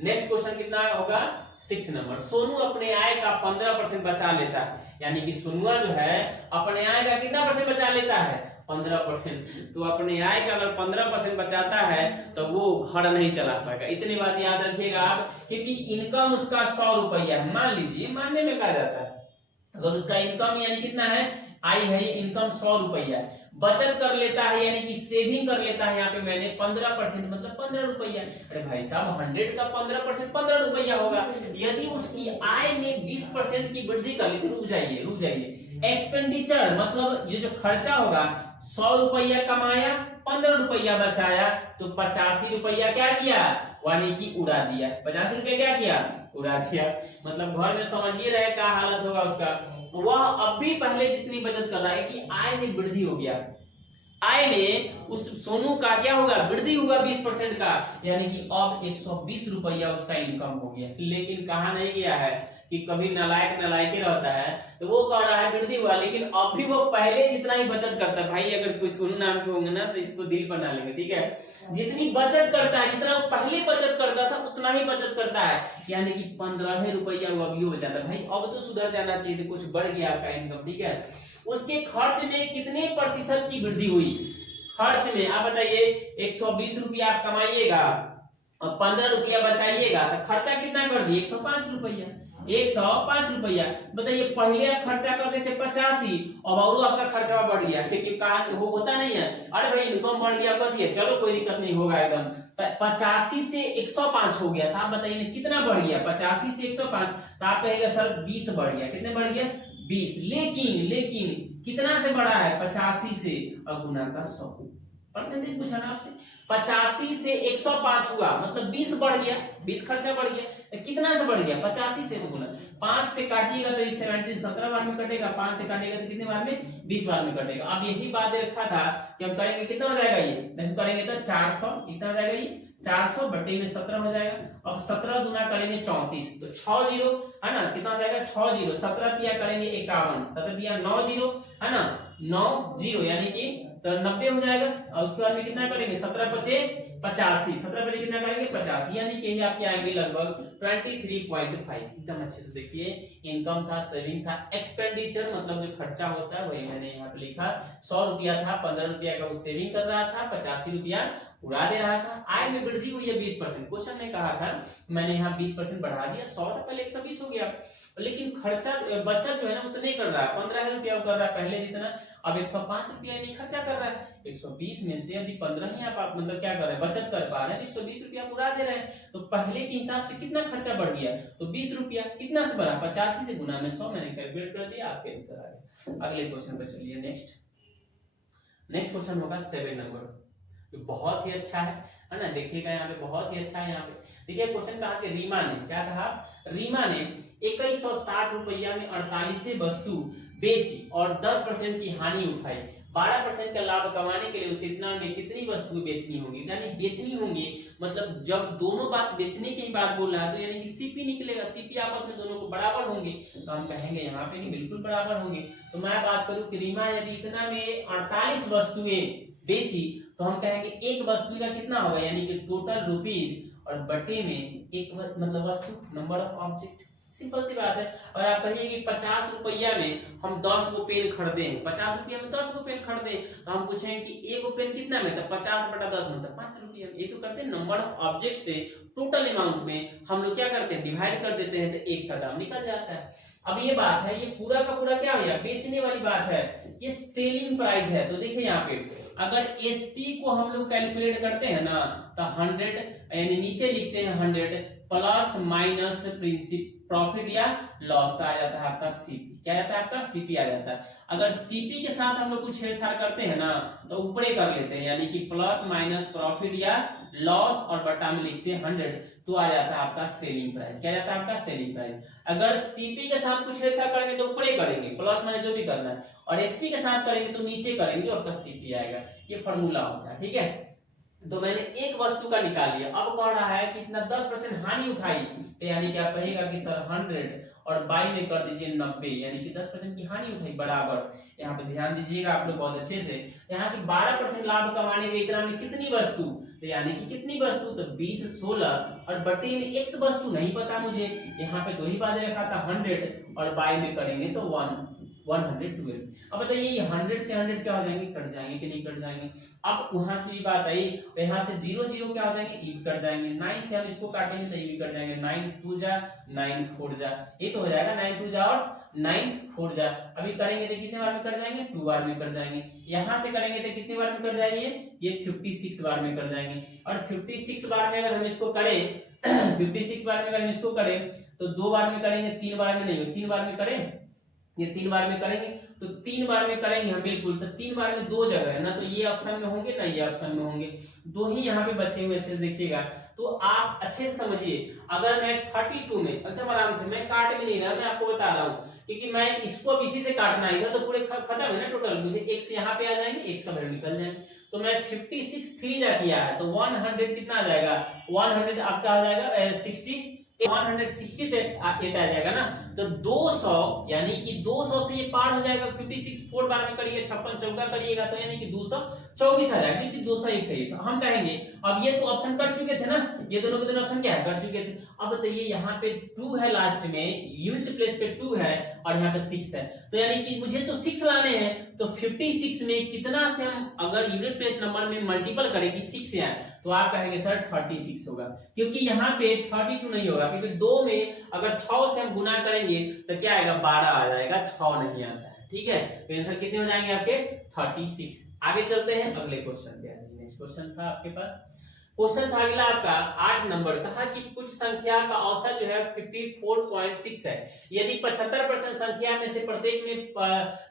नेक्स्ट क्वेश्चन, कितना होगा 6 नंबर। सोनू अपने आय का 15% बचा लेता है, यानी कि सोनुआ जो है अपने आय का कितना परसेंट बचा लेता है, 15%। तो अपने आय का अगर 15% बचाता है तो वो घर नहीं चला पाएगा। इतनी बात याद रखिएगा आप, क्योंकि इनकम उसका 100 रुपया है, मान लीजिए, मानने में कहा जाता है, अगर उसका इनकम यानी कितना है, आई है इनकम 100 रुपया, बचत कर लेता है यानी कि सेविंग कर लेता है, यहाँ पे मैंने 15% मतलब 15 रुपया। अरे भाई साहब 100 का 15% 15 रुपया होगा। यदि उसकी आय में 20% की वृद्धि कर ली, तो रुक जाइए, एक्सपेंडिचर मतलब ये जो खर्चा होगा, 100 रुपया कमाया, 15 रुपया बचाया, तो 85 रुपया क्या किया, यानी कि उड़ा दिया। 50 रुपया क्या किया, उड़ा दिया। मतलब घर में समझिए रहे क्या हालत होगा उसका। वह अब भी पहले जितनी बचत कर रहा है कि आय में वृद्धि हो गया, आय में उस सोनू का क्या होगा, वृद्धि हुआ 20% का, यानी कि अब 120 रुपया उसका इनकम हो गया। लेकिन कहा नहीं गया है कि कभी नालायक रहता है, तो वो कह रहा है वृद्धि हुआ, लेकिन अब भी वो पहले जितना ही बचत करता है। भाई अगर कोई सोनू नाम के होंगे ना तो इसको दिल बना लेंगे, ठीक है। जितनी बचत करता है, जितना वो पहले बचत करता था उतना ही बचत करता है, यानी कि 15 रुपया वो अभी बचाता है। भाई अब तो सुधर जाना चाहिए, तो कुछ बढ़ गया आपका इनकम, ठीक है। उसके खर्च में कितने प्रतिशत की वृद्धि हुई, खर्च में आप बताइए। 120 रुपया आप कमाइएगा और 15 रुपया बचाइएगा, तो खर्चा कितना कर दिए, 105 रुपया, 105 रुपया। बताइए पहले आप खर्चा करते थे 85, और आपका खर्चा बढ़ गया, क्योंकि वो होता नहीं है, अरे भाई इनकम बढ़ गया, कथी है, चलो कोई दिक्कत नहीं होगा एकदम। 85 से 105 हो गया था, आप बताइए कितना बढ़ गया, 85 से 105, तो आप कहेगा सर 20 बढ़ गया। कितने बढ़ गया, 20। लेकिन कितना से बढ़ा है, 85 से, और गुना का 100 परसेंटेज पूछा ना आपसे। 85 से 105 हुआ मतलब 20 बढ़ गया, 20 खर्चा बढ़ गया। कितना से बढ़ गया, 85 से, तो गुना 5 से काटिएगा तो 17 17 बार में कटेगा, 5 से काटेगा तो कितने बार में, 20 बार में कटेगा। अब यही बात रखा था कि हम करेंगे कितना हो जाएगा ये, नेक्स्ट करेंगे तो 400, कितना हो जाएगा ये, 400 बटे में 17 हो जाएगा। अब 17 गुना करेंगे 34, तो 6 जीरो है ना, कितना हो जाएगा 6 जीरो, 17 दिया करेंगे 51, 17 दिया 9 जीरो है ना, 9 जीरो यानी कि तो 90 हो जाएगा। और उसके बाद में कितना करेंगे, 17 पचे 85, 17 बजे कितना करेंगे 85, यानी कि आपके आएंगे लगभग 23.5। एकदम अच्छे से देखिए, इनकम था, सेविंग था, एक्सपेंडिचर मतलब जो खर्चा होता है वही मैंने यहाँ पे लिखा। 100 रुपया था, 15 रुपया का वो सेविंग कर रहा था, 85 रुपया उड़ा दे रहा था। आय में वृद्धि हुई है 20%, क्वेश्चन ने कहा था, मैंने यहाँ 20% बढ़ा दिया, 100 था पहले 120 हो गया, लेकिन खर्चा बचत जो है ना उतने कर रहा है, 15 रुपया कर रहा है पहले जितना, अब 105 रुपया नहीं खर्चा कर रहा है। 120 में से यदि 15 ही आप मतलब क्या कर रहे हैं, बचत कर पा रहे हैं, तो 120 रुपया उड़ा दे रहे हैं, तो पहले के हिसाब से कितना खर्चा बढ़ गया, तो 20 रुपया। कितना से बढ़ा, 85 से गुना में 100, मैंने कैलकुलेट कर दिया, आपके आंसर आ गया। अगले क्वेश्चन पे चलिए। नेक्स्ट क्वेश्चन होगा 7 नंबर, जो बहुत ही अच्छा है ना, देखिएगा यहाँ पे बहुत ही अच्छा है। यहाँ पे देखिए क्वेश्चन कहा कि रीमा ने क्या कहा, रीमा ने 2160 रुपया में 48 वस्तु बेची और 10% की हानि उठाई, 12% का लाभ कमाने के लिए उसे इतना में कितनी वस्तुएं बेचनी होंगी, यानी बेचनी होंगी, मतलब जब दोनों बात बेचने की बात बोल रहा है तो यानी कि सीपी निकलेगा, सीपी आपस में दोनों को बराबर होंगे, तो हम कहेंगे यहाँ पे नहीं बिल्कुल बराबर होंगे। तो मैं बात करूं कि रीमा यदि इतना में 48 वस्तुएं बेची तो हम कहेंगे एक वस्तु का कितना होगा, यानी कि टोटल रुपीज और बटे में एक मतलब वस्तु नंबर ऑफ ऑब्जेक्ट, सिंपल सी बात है। और आप कहिए कि 50 रुपया में हम 10 गो पेन खरीदे, 50 रुपया में 10 गो पेन खरीदे, तो हम पूछेंगे कि एक गो पेन कितना में, तो 50 बटा 10 मतलब 5 रुपया। ये तो करते हैं नंबर ऑफ ऑब्जेक्ट से टोटल अमाउंट में हम लोग क्या करते हैं, डिवाइड कर देते हैं, तो एक का दाम निकल जाता है। अब ये बात है, ये पूरा का पूरा क्या है, बेचने वाली बात है, ये सेलिंग प्राइस है। तो देखिए यहाँ पे अगर एसपी को हम लोग कैलकुलेट करते हैं ना, तो 100 यानी नीचे लिखते हैं 100 प्लस माइनस प्रिंसिपल प्रॉफिट या लॉस का आ जाता है आपका सीपी, क्या आता है आपका सीपी आ जाता है। अगर सीपी के साथ हम लोग कुछ छेड़छाड़ करते हैं ना तो ऊपरे कर लेते हैं, यानी कि प्लस माइनस प्रॉफिट या लॉस और बटा में लिखते हैं 100, तो आ जाता है आपका सेलिंग प्राइस, क्या जाता है आपका सेलिंग प्राइस। अगर सीपी के साथ कुछ छेड़छाड़ करेंगे तो ऊपरे करेंगे प्लस माइनस जो भी करना है, और एसपी के साथ करेंगे तो नीचे करेंगे, जो आपका सीपी आएगा। ये फॉर्मूला होता है, ठीक है। तो मैंने एक वस्तु का निकाल लिया, अब कह रहा है कि इतना 10% हानि उठाई, तो यानी कि आप कहेगा कि सर 100 और बाई में कर दीजिए 90, यानी कि 10% की हानि उठाई बराबर। यहाँ पे ध्यान दीजिएगा आप लोग बहुत अच्छे से, यहाँ की 12% लाभ कमाने के इतना में कितनी वस्तु, तो यानी कि कितनी वस्तु, तो 20 16 और बटे में x वस्तु नहीं पता मुझे, यहाँ पे दो ही बातें रखा था 100 और बाई में करेंगे तो 112। अब बताइए 100 से 100 क्या हो जाएंगे, कट जाएंगे कि नहीं कट जाएंगे। अब वहां से भी बात आई, यहाँ से 0 0 क्या हो जाएंगे, ये भी कट जाएंगे, 9 से हम इसको काटेंगे तो ये भी कट जाएंगे, 9 2 जा 9 4 जा, ये तो हो जाएगा 9 2 जा और 9 4 जा। अभी करेंगे तो कितने बार में कट जाएंगे, 2 बार में कट जाएंगे। यहाँ से करेंगे तो कितने बार में कट जाएंगे, ये 56 बार में कट जाएंगे। और 56 बार में अगर हम इसको करें 56 बार में अगर हम इसको करें तो 2 बार में करेंगे, 3 बार में नहीं, 3 बार में करें, ये 3 बार में करेंगे, तो 3 बार में करेंगे हम बिल्कुल, तो 3 बार में 2 जगह है ना, तो ये ऑप्शन में होंगे ना ये ऑप्शन में होंगे, 2 ही यहाँ पे बचे हुए, अच्छे से देखिएगा। तो आप अच्छे से समझिए, अगर मैं 32 में एकदम आराम से, मैं काट भी नहीं रहा, मैं आपको बता रहा हूँ क्योंकि मैं इसको अब इसी से काटना ही था, तो पूरे खत्म है ना टोटल, मुझे x यहाँ पे आ जाएंगे, x का वैल्यू निकल जाएंगे। तो मैं 56 3 जा किया है, तो 100 कितना आ जाएगा, 100 आपका आ जाएगा 168 आ जाएगा ना, तो 200 यानी कि 200 से ये पार हो जाएगा, 56 4 बार में करिएगा, 56 चौका करिएगा तो यानी कि 224 आ जाएगा, क्योंकि 201 चाहिए। तो हम कहेंगे अब ये तो ऑप्शन कर चुके थे ना, ये दोनों के दोनों ऑप्शन क्या है, कर चुके थे। अब बताइए यहाँ पे 2 है लास्ट में, यूनिट प्लेस पे 2 है और यहाँ पे 6 है, तो यानी कि मुझे तो 6 लाने हैं, तो 56 में कितना से हम अगर यूनिट प्लेस नंबर में मल्टीपल करेंगे 6 से आए तो आप कहेंगे सर 36 होगा, क्योंकि यहाँ पे 32 नहीं होगा, क्योंकि 2 में अगर 6 से हम गुना करेंगे तो क्या आएगा, 12 आ जाएगा, 6 नहीं आता है, ठीक है। तो आंसर कितने हो जाएंगे आपके 36। आगे चलते हैं अगले क्वेश्चन पे। नेक्स्ट क्वेश्चन था आपके पास, क्वेश्चन था अगला आपका 8 नंबर, कहा कि कुछ संख्या का औसत जो है 54.6 है, यदि 75% संख्या में से प्रत्येक में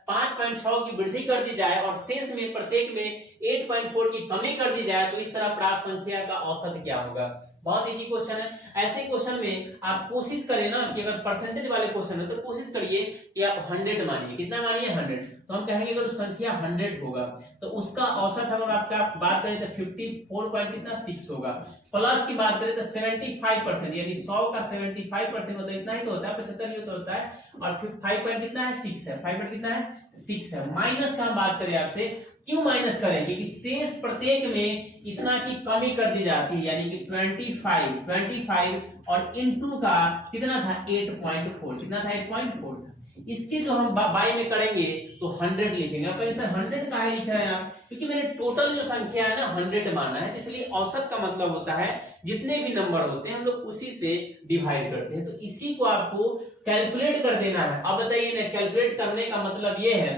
5.6 की वृद्धि कर दी जाए और शेष में प्रत्येक में 8.4 की कमी कर दी जाए तो इस तरह प्राप्त संख्या का औसत क्या होगा। बहुत इजी क्वेश्चन है। ऐसे क्वेश्चन में आप कोशिश करें ना कि अगर परसेंटेज वाले क्वेश्चन है तो कोशिश करिए कि आप 100 मानिए, कितना मानिए 100, तो हम कहेंगे अगर संख्या 100 होगा तो उसका औसत अगर आपका बात करें तो 54.6 होगा, प्लस की बात करें तो 75% यानी 100 का 75% मतलब इतना ही तो होता है, 75 ही तो होता है, और फिर 5 कितना है 6 है, 5 कितना है 6 है। माइनस का हम बात करें आपसे, क्यों माइनस करें, क्योंकि शेष प्रत्येक में इतना की कमी कर दी जाती है, यानी कि 25 और इनटू का कितना था 8.4, कितना था 8.4 था। इसके जो हम बाई में करेंगे तो 100 लिखेंगे। अब सर 100 काहे लिख रहे हैं आप, क्योंकि मैंने टोटल जो संख्या है ना 100 माना है, इसलिए औसत का मतलब होता है जितने भी नंबर होते हैं हम लोग उसी से डिवाइड करते हैं, तो इसी को आपको कैलकुलेट कर देना है। अब बताइए ना, कैलकुलेट करने का मतलब ये है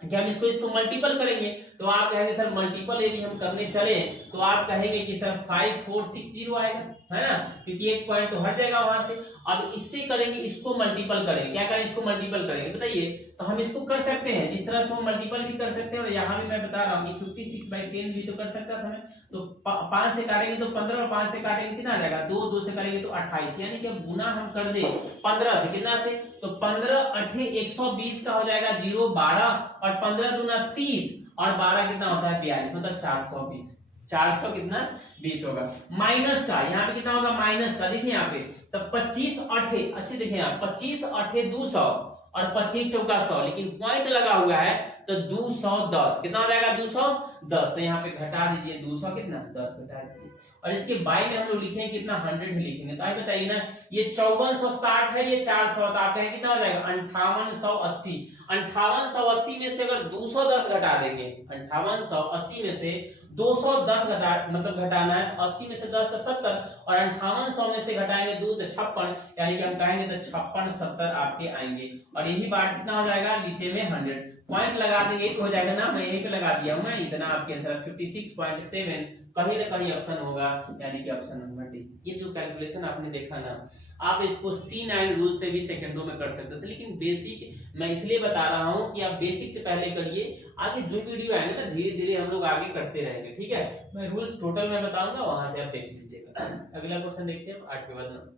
कि हम इसको मल्टीपल करेंगे तो आप कहेंगे सर मल्टीपल यदि हम करने चले तो आप कहेंगे कि सर 5460 आएगा, है ना, क्योंकि एक पॉइंट तो हट जाएगा वहां से। अब इससे करेंगे, इसको मल्टीपल करेंगे, क्या करें, इसको मल्टीपल करेंगे, बताइए। तो हम इसको कर सकते हैं जिस तरह से हम मल्टीपल भी कर सकते हैं, और यहाँ भी मैं बता रहा हूँ कि 56/10 भी तो कर सकता था मैं। तो 5 से काटेंगे तो 15 और 5 से काटेंगे कितना आ जाएगा, 2 से करेंगे तो 28, यानी कि अब गुना हम कर दे 15 से, कितना से, तो 15 8 120 का हो जाएगा 0 12, और 15 दूना 30, और 12 कितना होता है 42, मतलब 420, 400 कितना 20 होगा। माइनस का यहाँ पे कितना होगा, माइनस का देखिए यहाँ पे, तब 25 8, अच्छे देखिए यहाँ 25 8 200 और 25 चौका 100, लेकिन पॉइंट लगा हुआ है तो 210 कितना हो जाएगा 210, तो यहाँ पे घटा दीजिए 200 कितना 10 घटा दीजिए, और इसके बाई में हम लोग लिखेंगे कितना 100 लिखेंगे। तो आप बताइए ना, ये 5460 है, ये 400, तो आप कहें कितना हो जाएगा 5880। 5880 में से अगर 210 घटा देंगे, 5880 में से 210 मतलब घटाना है, 80 में से 10 तो 70, और 5800 में से घटाएंगे 2 तो 56, यानी कि हम कहेंगे तो 56 70 आपके आएंगे, और यही बात कितना हो जाएगा, नीचे में 100 पॉइंट लगा देंगे तो हो जाएगा ना, मैं यहीं पे लगा दिया हूं मैं, इतना आपके आंसर 56.7 कहीं ना कहीं ऑप्शन होगा, यानी कि ऑप्शन नंबर डी। ये जो कैलकुलेशन आपने देखा ना, आप इसको C9 रूल से भी सेकंडों में कर सकते थे, लेकिन बेसिक मैं इसलिए बता रहा हूं कि आप बेसिक से पहले करिए, आगे जो वीडियो आएंगे ना धीरे धीरे हम लोग आगे करते रहेंगे, ठीक है। मैं रूल्स टोटल में बताऊंगा, वहां से आप देख लीजिएगा। अगला क्वेश्चन देखते हैं 8 के बाद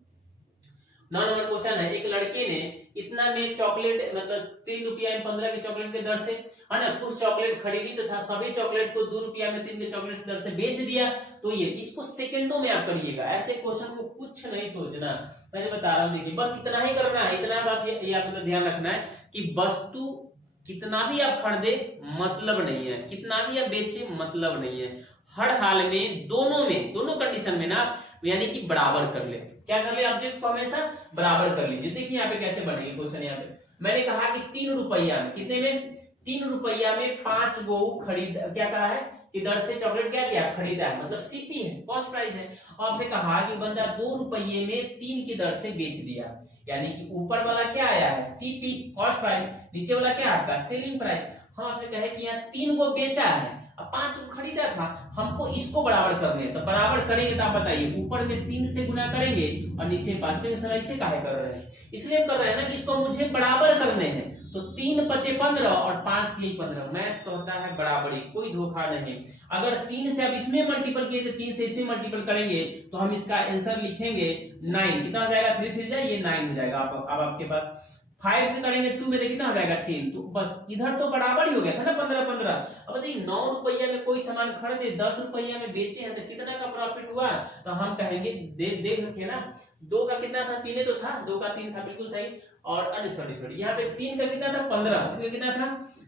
9 नंबर क्वेश्चन है, एक लड़के ने इतना में चॉकलेट मतलब 3 रुपया में 15 के चॉकलेट के दर से, है ना, कुछ चॉकलेट खरीदी तथा सभी चॉकलेट को 2 रुपया में 3 के चॉकलेट के दर से बेच दिया। तो ये इसको सेकंडों में आप करिएगा, ऐसे क्वेश्चन को कुछ नहीं सोचना, मैं बता रहा हूँ, देखिए बस इतना ही करना है, इतना बात ये आपको ध्यान रखना है कि वस्तु कितना भी आप खरीदे मतलब नहीं है, कितना भी आप बेचे मतलब नहीं है, हर हाल में दोनों कंडीशन में ना यानी कि बराबर कर ले, क्या कर ले, ऑब्जेक्ट को हमेशा बराबर कर लीजिए। देखिए यहाँ पे कैसे बनेगी क्वेश्चन, यहाँ पे मैंने कहा कि 3 रुपया में, कितने में, 3 रुपया में 5 गो खरीद, क्या कहा है, इधर से चॉकलेट क्या किया खरीदा है, मतलब सीपी है, कॉस्ट प्राइस है। और आपसे कहा कि बंदा 2 रुपये में 3 की दर से बेच दिया, यानी कि ऊपर वाला क्या आया है सीपी कॉस्ट प्राइस, नीचे वाला क्या आपका सेलिंग प्राइस। हम आपसे कहे कि यहाँ 3 को बेचा है, अब 5 को खरीदा था, हमको इसको बराबर करने हैं, तो बराबर करेंगे तो आप बताइए, ऊपर में 3 से गुना करेंगे और नीचे 5 में, सर ऐसे काहे कर रहे हैं, इसलिए कर रहे हैं ना कि इसको मुझे बराबर करने हैं। तो 3 5 15 और 5 3 15, मैथ तो होता है बराबरी, कोई धोखा नहीं। अगर 3 से अब इसमें मल्टीपल किए तो 3 से इसमें मल्टीपल करेंगे तो हम इसका आंसर लिखेंगे 9, कितना हो जाएगा 3 3 जाए, ये 9 हो जाएगा। अब आपके पास 5 से करेंगे 2 में कितना हो जाएगा 10, तो बस इधर तो बराबर ही हो गया था ना 15 15। अब बताइए 9 रुपया में कोई सामान खरीदे 10 रुपया में बेचे हैं तो कितना का प्रॉफिट हुआ, तो हम कहेंगे देख रखिए ना, 2 का कितना था, 3 तो था, 2 का 3 था, बिल्कुल सही। और अरे सॉरी यहाँ पे 3 का कितना था 15, 3 का कितना था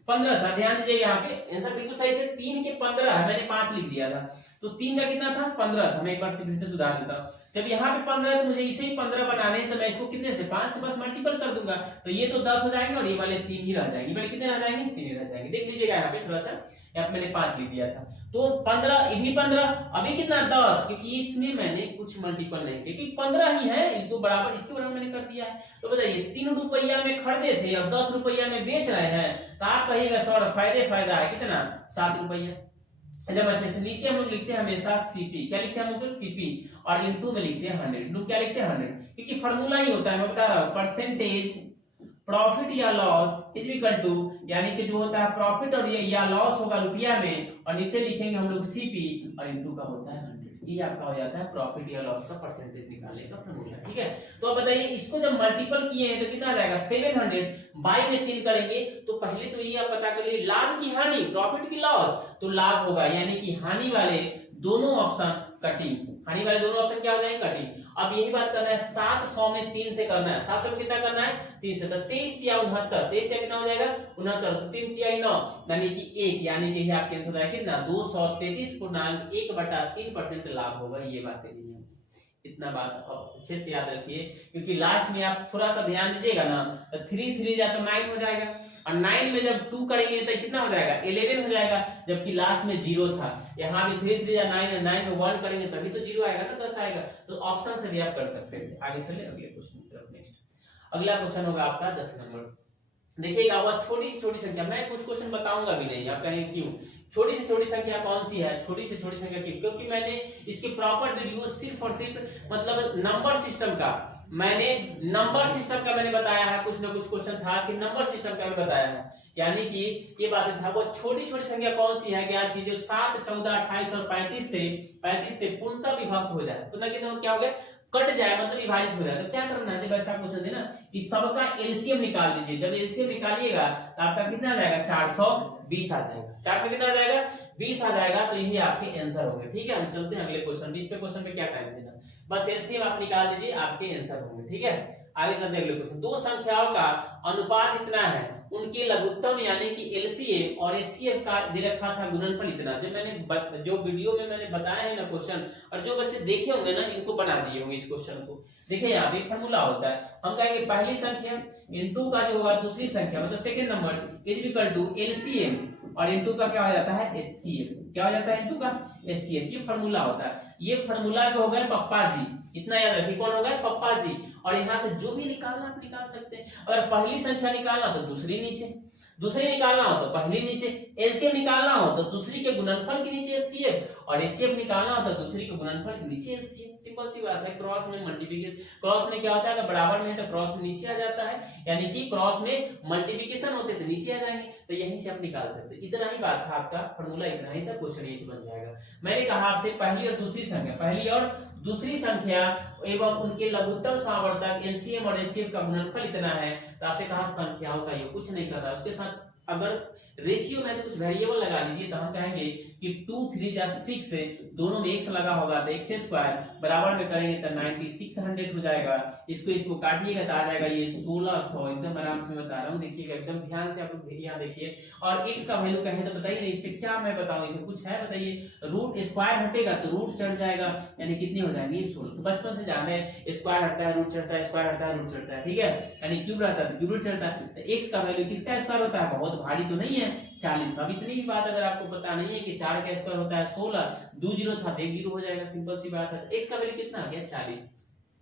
15 था, ध्यान दीजिए यहाँ पे आंसर बिल्कुल सही थे, 3 के 15 है, मैंने 5 लिख दिया था, तो 3 का कितना था 15 था। मैं एक बार से फिर से सुधार देता हूँ, जब यहाँ पे 15 है तो मुझे इसे ही 15 बनाने हैं, तो मैं इसको कितने से 5 से बस मल्टीपल कर दूंगा, तो ये तो 10 हो जाएंगे और ये वाले 3 ही रह जाएंगे, बड़े कितने रह जाएंगे 3 ही रह जाएंगे। देख लीजिएगा यहाँ पे थोड़ा सा, यहाँ पे मैंने 5 लिख दिया था, तो 15 ये भी 15, अभी कितना 10, क्योंकि इसमें मैंने कुछ मल्टीपल नहीं किया, क्योंकि 15 ही है, इसको बराबर इसके बराबर मैंने कर दिया है। तो बताइए 3 रुपया में खरीदे थे और 10 रुपया में बेच रहे हैं, तो आप कहिएगा सर फायदा है कितना 7 रुपया। जब अच्छे से नीचे हम लोग लिखते हैं हमेशा सीपी, क्या लिखते हैं हम लोग सीपी, और इनटू में लिखते हैं 100, इनटू क्या लिखते हैं 100, क्योंकि फॉर्मूला ही होता है, मैं बता रहा हूँ, परसेंटेज प्रॉफिट या लॉस इज इक्वल टू, यानी कि जो होता है प्रॉफिट और या लॉस होगा रुपया में, और नीचे लिखेंगे हम लोग सीपी और इनटू का होता है 100, ये आपका हो जाता है प्रॉफिट या लॉस का परसेंटेज निकालने का फॉर्मूला, ठीक है। तो अब बताइए इसको जब मल्टीपल किए हैं तो कितना आ जाएगा 700, बाई में 3 करेंगे तो पहले तो ये आप पता कर लिए लाभ की हानि, प्रॉफिट की लॉस, तो लाभ होगा, यानी कि हानि वाले दोनों ऑप्शन कटिंग, हानि वाले दोनों ऑप्शन क्या हो जाएंगे कटिंग। अब यही बात करना है 700 में 3 से करना है, 700 में कितना करना है 3 से, तो 23 या 69, 23 या कितना हो जाएगा 69, तो 3 या 9 यानी कि 1, यानी कि आपके आंसर आएगा कितना 233.1/3% लाभ होगा। ये बातें नहीं है, इतना बात अब अच्छे से याद रखिए, क्योंकि लास्ट में आप थोड़ा सा ध्यान दीजिएगा ना, तो 3 3 जा तो 9 हो जाएगा, और 9 में जब 2 करेंगे तो कितना हो जाएगा 11 हो जाएगा, जबकि लास्ट में 0 था। यहाँ भी 3 3 या 9 में 1 करेंगे तभी तो 0 आएगा ना, 10 आएगा। तो ऑप्शन से भी आप कर सकते हैं। आगे चले अगले क्वेश्चन की तरफ। नेक्स्ट अगला क्वेश्चन होगा आपका 10 नंबर। देखिएगा वह छोटी से छोटी संख्या, मैं कुछ क्वेश्चन बताऊंगा भी नहीं, आप कहेंगे क्यों, छोटी से छोटी संख्या कौन सी है, छोटी से छोटी संख्या क्योंकि मैंने इसकी प्रॉपर वीडियो सिर्फ और सिर्फ मतलब नंबर सिस्टम का मैंने बताया है, कुछ ना कुछ क्वेश्चन था कि नंबर सिस्टम का मैंने बताया है, यानी कि ये बातें था वो छोटी छोटी संख्या कौन सी है, ज्ञात कीजिए। 7, 14, 28 और 35 से पूर्णतः विभक्त हो जाए, तो ना कि क्या हो गया, कट जाए मतलब विभाजित हो जाए। तो क्या करना है, जब ऐसा क्वेश्चन दे ना कि सबका एलसीएम निकाल दीजिए, जब एलसीएम निकालिएगा तो आपका कितना आ जाएगा, 420 आ जाएगा। 400 कितना आ जाएगा, 20 आ जाएगा। तो यही आपके आंसर होंगे। ठीक है, हम चलते हैं अगले क्वेश्चन। इस पे क्वेश्चन पे क्या टाइम देना, बस एलसीएम आप निकाल दीजिए, आपके आंसर होंगे। ठीक है, आगे चलते हैं अगले क्वेश्चन। दो संख्याओं का अनुपात इतना है, उनके लघुत्तम यानी कि एलसीएम और एचसीएफ का दे रखा था गुणनफल इतना। जो मैंने जो वीडियो में मैंने बताया है ना क्वेश्चन, और जो बच्चे देखे होंगे ना इनको बना दिए होंगे इस क्वेश्चन को। देखिए यहाँ पे फॉर्मूला होता है, हम कहेंगे पहली संख्या इनटू का जो होगा दूसरी संख्या मतलब second number is equal to LCM और इनटू का क्या हो जाता है, एचसीएफ। क्या हो जाता है, इनटू का एचसीएफ। ये फॉर्मूला होता है। ये फॉर्मूला जो हो गए पप्पा जी, इतना याद रखिए, कौन हो गए, पप्पा जी। और यहाँ से जो भी निकालना आप निकाल सकते हैं। अगर पहली संख्या निकालना तो दूसरी नीचे, दूसरी निकालना हो तो पहली नीचे, एलसीएम निकालना हो तो दूसरी के गुणनफल के नीचे एचसीएफ, और एचसीएफ निकालना हो तो दूसरी के गुणनफल के नीचे एलसीएम। सिंपल सी बात है। क्रॉस में मल्टीप्लिकेशन, क्रॉस में क्या होता है, अगर बराबर में है तो क्रॉस में नीचे आ जाता है, यानी कि क्रॉस में मल्टीप्लिकेशन होते तो नीचे आ जाएंगे। तो यहीं से आप निकाल सकते हैं। इतना ही बात था आपका फॉर्मूला, इतना ही था, क्वेश्चन यही से बन जाएगा। मैंने कहा आपसे पहली और दूसरी संख्या, पहली और दूसरी संख्या एवं उनके लघुत्तम सावर्तक एलसीएम और एचसीएफ का गुणनफल इतना है। तो आपसे कहा संख्याओं का योग कुछ नहीं कर रहा है, उसके साथ अगर रेशियो में तो कुछ वेरिएबल लगा लीजिए, तो हम कहेंगे कि 2 3 जा 6 से दोनों में x लगा होगा तो x स्क्वायर बराबर में करेंगे तो 9600 हो जाएगा। इसको काटिएगा तो आ जाएगा ये 1600। एकदम आराम से बता रहा हूँ, देखिएगा एकदम ध्यान से आप लोग यहाँ देखिए। और x का वैल्यू कहें तो बताइए, इस पे क्या मैं बताऊँ, इसमें कुछ है बताइए। रूट स्क्वायर हटेगा तो रूट चढ़ जाएगा, यानी कितने हो जाएंगे, 1600। बचपन से जाने स्क्वायर हटता है रूट चढ़ता है, स्क्वायर हटता है रूट चढ़ता है। ठीक है, यानी क्यूब रहता है तो क्यूब रूट चढ़ता है। तो x का वैल्यू किसका स्क्वायर होता है, बहुत भारी तो नहीं है, 40 का। अब इतनी भी बात अगर आपको पता नहीं है कि 4 का स्क्वायर होता है 16, 2 जीरो था तो 1 जीरो हो जाएगा, सिंपल सी बात है। x का वैल्यू कितना आ गया, 40।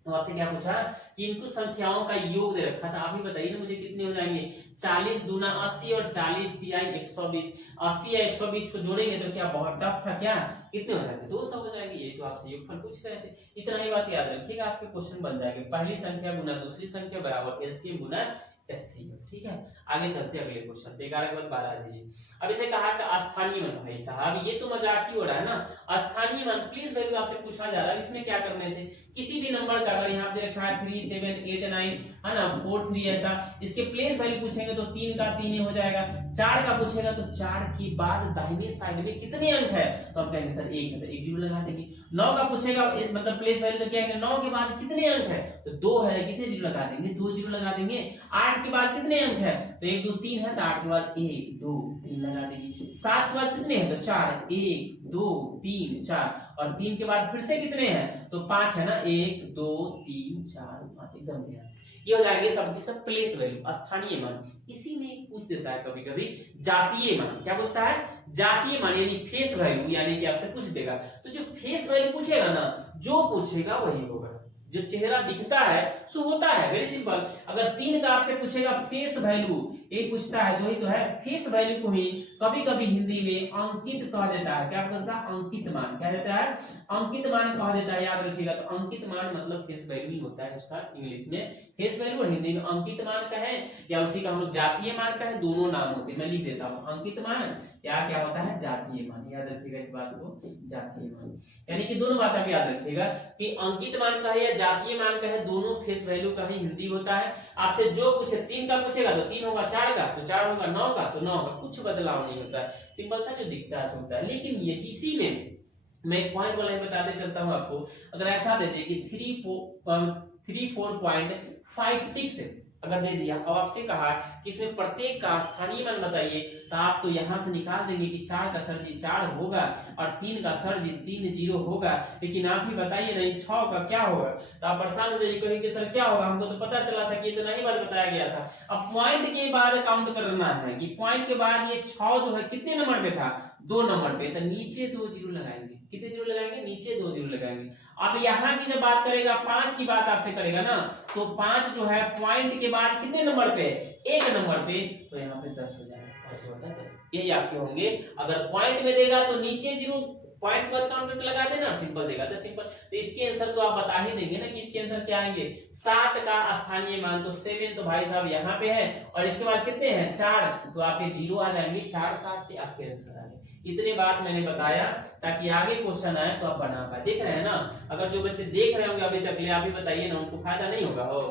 तो आपसे क्या पूछा कि इनको संख्याओं का योग दे रखा था, आप ही बताइए ना मुझे कितने हो जाएंगे। 40 दूना 80 और 40 तिहाई 120। 80 या 120 को जोड़ेंगे तो क्या बहुत टफ था क्या, कितने हो जाएंगे, 200 हो जाएंगे। ये तो आपसे योगफल पूछ रहे थे। इतना ही बात याद रखिएगा, आपके क्वेश्चन बन जाएंगे। पहली संख्या गुना दूसरी संख्या बराबर एलसीएम गुना एचसीएफ। ठीक है, आगे चलते हैं अगले क्वेश्चन पे। 11 के बाद 12 आ जाइए। अब इसे कहा कि स्थानीय मान, भाई साहब ये तो मजाक ही हो रहा है ना। स्थानीय मान प्लीज वैल्यू आपसे पूछा जा रहा है, इसमें क्या करने थे, किसी भी नंबर का अगर यहाँ पे रखा है 3 7 8 9 है ना 4 3 ऐसा, इसके प्लेस वैल्यू पूछेंगे तो 3 का 3 ही हो जाएगा। 4 का पूछेगा तो 4 के बाद दाहिने साइड में कितने अंक है, तो हम कहेंगे सर 1 है तो 1 जीरो लगा देंगे। 9 का पूछेगा मतलब प्लेस वैल्यू तो क्या है, 9 के बाद कितने अंक है, तो 2 है, कितने जीरो लगा देंगे, 2 जीरो लगा देंगे। 8 के बाद कितने अंक है, तो 1 2 3 है तो 8 के बाद 1 2 3 लगा देंगे। 7 के बाद कितने हैं, तो 4 1 2 3 4, और 3 के बाद फिर से कितने हैं, तो 5 है ना, 1 2 3 4 5। एकदम ध्यान से ये हो जाएंगे सबकी सब प्लेस वैल्यू, स्थानीय मान। इसी में पूछ देता है कभी कभी जातीय मान। क्या पूछता है, जातीय मान यानी फेस वैल्यू, यानी कि आपसे पूछ देगा। तो जो फेस वैल्यू पूछेगा ना, जो पूछेगा वही होगा, जो चेहरा दिखता है सो होता है। Very simple. अगर 3 का आपसे पूछेगा फेस वैल्यू, एक पूछता है वही तो है फेस वैल्यू को ही कभी कभी हिंदी में अंकित कह देता है। क्या कहता है, अंकित मान। क्या देता है, अंकित मान कह देता है, याद रखिएगा। तो अंकित मान मतलब फेस वैल्यू ही होता है उसका, इंग्लिश में फेस वैल्यू और हिंदी में अंकित मान कहे या उसी का हम लोग जातीय मान कहे, दोनों नाम होते हैं। मैं लिख देता हूँ अंकित मान या क्या होता है, जातीय मान। याद रखिएगा इस बात को, जातीय मान यानी कि दोनों बात आप याद रखिएगा कि अंकित मान कहे या जातीय मान कहे, दोनों फेस वैल्यू का ही हिंदी होता है। आपसे जो पूछे 3 का पूछेगा तो 3 होगा, 4 का तो 4 होगा, 9 का तो 9 होगा, कुछ बदलाव नहीं होता है। सिंपल सा जो दिखता है होता है। लेकिन ये इसी में मैं एक पॉइंट वाला बताते चलता हूं आपको। अगर ऐसा दे दे कि 34.56 अगर दे दिया और आपसे कहा कि इसमें प्रत्येक का स्थानीय मान बताइए, तो आप तो यहां से निकाल देंगे कि 4 का सर जी 4 होगा और 3 का सर जी 3 जीरो होगा। लेकिन आप ही बताइए नहीं 6 का क्या होगा, तो आप परेशान हो जाइए, कहेंगे सर क्या होगा, हमको तो पता चला था कि ये तो नहीं बात बताया गया था। अब पॉइंट के बाद काउंट करना है कि पॉइंट के बाद ये 6 जो है कितने नंबर पे था, 2 नंबर पे, तो नीचे 2 जीरो लगाएंगे। कितने जीरो लगाएंगे? नीचे 2 जीरो लगाएंगे। अब यहाँ की जब बात करेगा, 5 की बात आपसे करेगा ना, तो 5 जो है पॉइंट के बाद कितने नंबर पे? 1 नंबर पे, तो यहाँ पे 10 हो जाएगा। 5/10 यही आपके होंगे। अगर पॉइंट में देगा तो नीचे जीरो, पॉइंट के बाद काउंटर पे लगा देना, सिंपल देगा तो सिंपल। तो इसके आंसर तो आप बता ही देंगे ना कि इसके आंसर क्या आएंगे? 7 का स्थानीय मान, तो 7 तो भाई साहब यहाँ पे है, और इसके बाद कितने हैं? 4, तो आपके जीरो आ जाएंगे। 4 7 पे आपके आंसर आ गए। इतने बात मैंने बताया ताकि आगे क्वेश्चन आए तो आप बना पाए। देख रहे हैं ना? अगर जो बच्चे देख रहे होंगे अभी तक ले, आप ही बताइए ना, उनको फायदा नहीं होगा हो।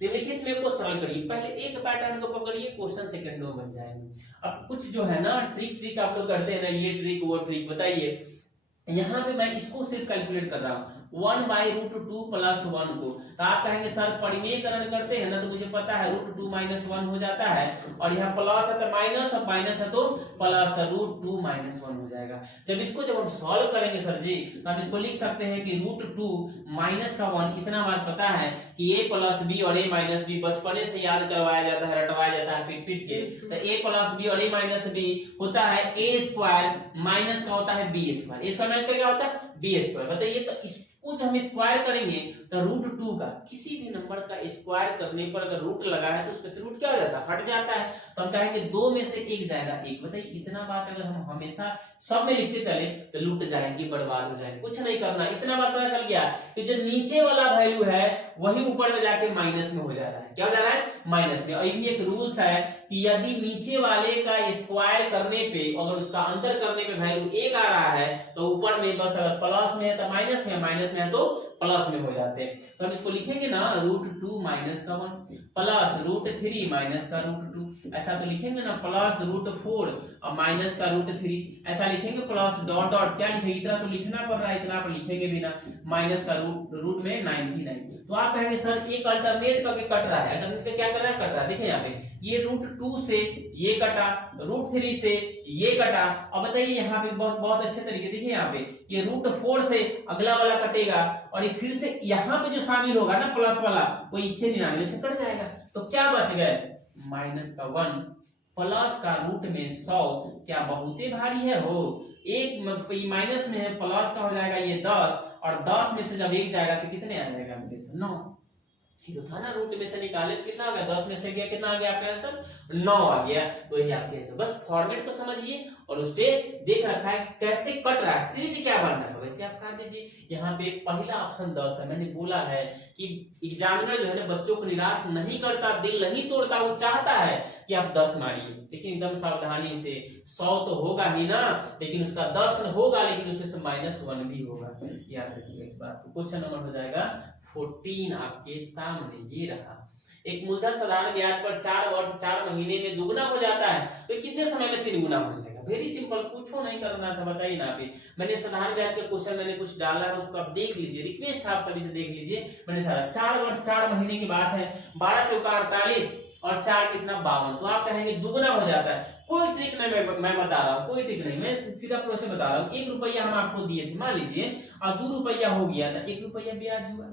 निम्नलिखित में को सरल करिए। पहले एक पैटर्न को पकड़िए, क्वेश्चन सेकंड में बन जाएंगे। अब कुछ जो है ना ट्रिक आप लोग करते हैं ना, ये ट्रिक वो ट्रिक बताइए। यहाँ पे मैं इसको सिर्फ कैलकुलेट कर रहा हूँ 1/√2 + 1 को। तो आप कहेंगे सर परिमेयकरण करते हैं ना, तो मुझे पता है √2 - 1 हो जाता है, और यहाँ प्लस है तो माइनस, और माइनस है तो प्लस, का √2 - 1 हो जाएगा। जब हम सॉल्व करेंगे सर जी, तो आप इसको लिख सकते हैं कि √2 - 1, इतना बात पता है कि a + b और a - b बचपने से याद करवाया जाता है, रटवाया जाता है पीट के। तो a + b और a - b होता है a² माइनस का होता है b²। a² माइनस का क्या होता है? b²। बताइए, तो इसको जो हम स्क्वायर करेंगे तो √2 का किसी भी नंबर का स्क्वायर करने पर अगर रूट लगा है तो उसमें से रूट क्या हो जाता है? हट जाता है। तो हम कहेंगे 2 में से 1 जाएगा 1। बताइए, इतना बात अगर हम हमेशा सब में लिखते चले तो लूट जाएंगे, बर्बाद हो जाएंगे। कुछ नहीं करना, इतना बात पता चल गया कि जो नीचे वाला वैल्यू है वही ऊपर में जाके माइनस में हो जा रहा है। क्या हो जा रहा है? माइनस में। और ये भी एक रूल्स है कि यदि नीचे वाले का स्क्वायर करने पे, अगर उसका अंतर करने पे वैल्यू 1 आ रहा है, तो ऊपर में बस अगर प्लस में है तो माइनस में, माइनस में है तो प्लस में हो जाते हैं। तो हम इसको लिखेंगे ना √2 - 1 प्लस √3 माइनस का √2, ऐसा तो लिखेंगे ना, प्लस √4 और माइनस का √3, ऐसा लिखेंगे, प्लस डॉट डॉट क्या लिखेंगे? इतना तो लिखना पड़ रहा है, इतना आप लिखेंगे भी ना, माइनस का रूट में 99। तो आप कहेंगे सर एक अल्टरनेट करके कट रहा है, अल्टरनेट क्या कर रहा है? कट रहा है। देखिए यहाँ पे ये √2 से ये कटा, √3 से ये कटा, और बताइए यहाँ पे बहुत अच्छे तरीके, देखिए यहाँ पे ये √4 से अगला वाला कटेगा, और ये फिर से यहाँ पे जो शामिल होगा ना प्लस वाला, वो इससे 99 से कट जाएगा। तो क्या बच गए? -1 प्लस का रूट में 100। क्या बहुते भारी है हो? एक माइनस में है, प्लस का हो जाएगा ये 10, और 10 में से जब 1 जाएगा तो कितने आ जाएगा? 9। ये तो था ना, रूट में से निकाले तो कितना आ गया? 10 में से गया, कितना आ गया आपका आंसर? 9 आ गया। तो ये आपके आंसर। बस फॉर्मेट को समझिए और उस पे देख रखा है कि कैसे कट रहा है, सीरीज क्या बन रहा है, वैसे आप कर दीजिए। यहाँ पे पहला ऑप्शन 10 है। मैंने बोला है कि एग्जामिनर जो है ना बच्चों को निराश नहीं करता, दिल नहीं तोड़ता, वो चाहता है कि आप 10 मारिए, लेकिन एकदम सावधानी से। 100 तो होगा ही ना, लेकिन उसका 10 होगा, लेकिन उसमें से -1 भी होगा। याद रखिएगा इस बात को। क्वेश्चन नंबर हो जाएगा 14 आपके सामने। ये रहा, एक मूलधन साधारण ब्याज पर 4 वर्ष 4 महीने में दुगना हो जाता है, तो कितने समय में 3 गुना हो जाएगा? वेरी सिंपल, कुछ नहीं करना था, बताइए ना। अभी मैंने साधारण ब्याज का क्वेश्चन मैंने कुछ डाला है, उसको आप देख लीजिए, रिक्वेस्ट आप सभी से देख लीजिए। मैंने सारा 4 वर्ष 4 महीने की बात है, 12 चौका 48 और 4 कितना 52, तो आप कहेंगे दुगना हो जाता है। कोई ट्रिक नहीं, मैं बता रहा हूँ, कोई ट्रिक नहीं, मैं सीधा प्रोसेस बता रहा हूँ। 1 रुपया हम आपको दिए थे मान लीजिए, और 2 रुपया हो गया था, 1 रुपया ब्याज हुआ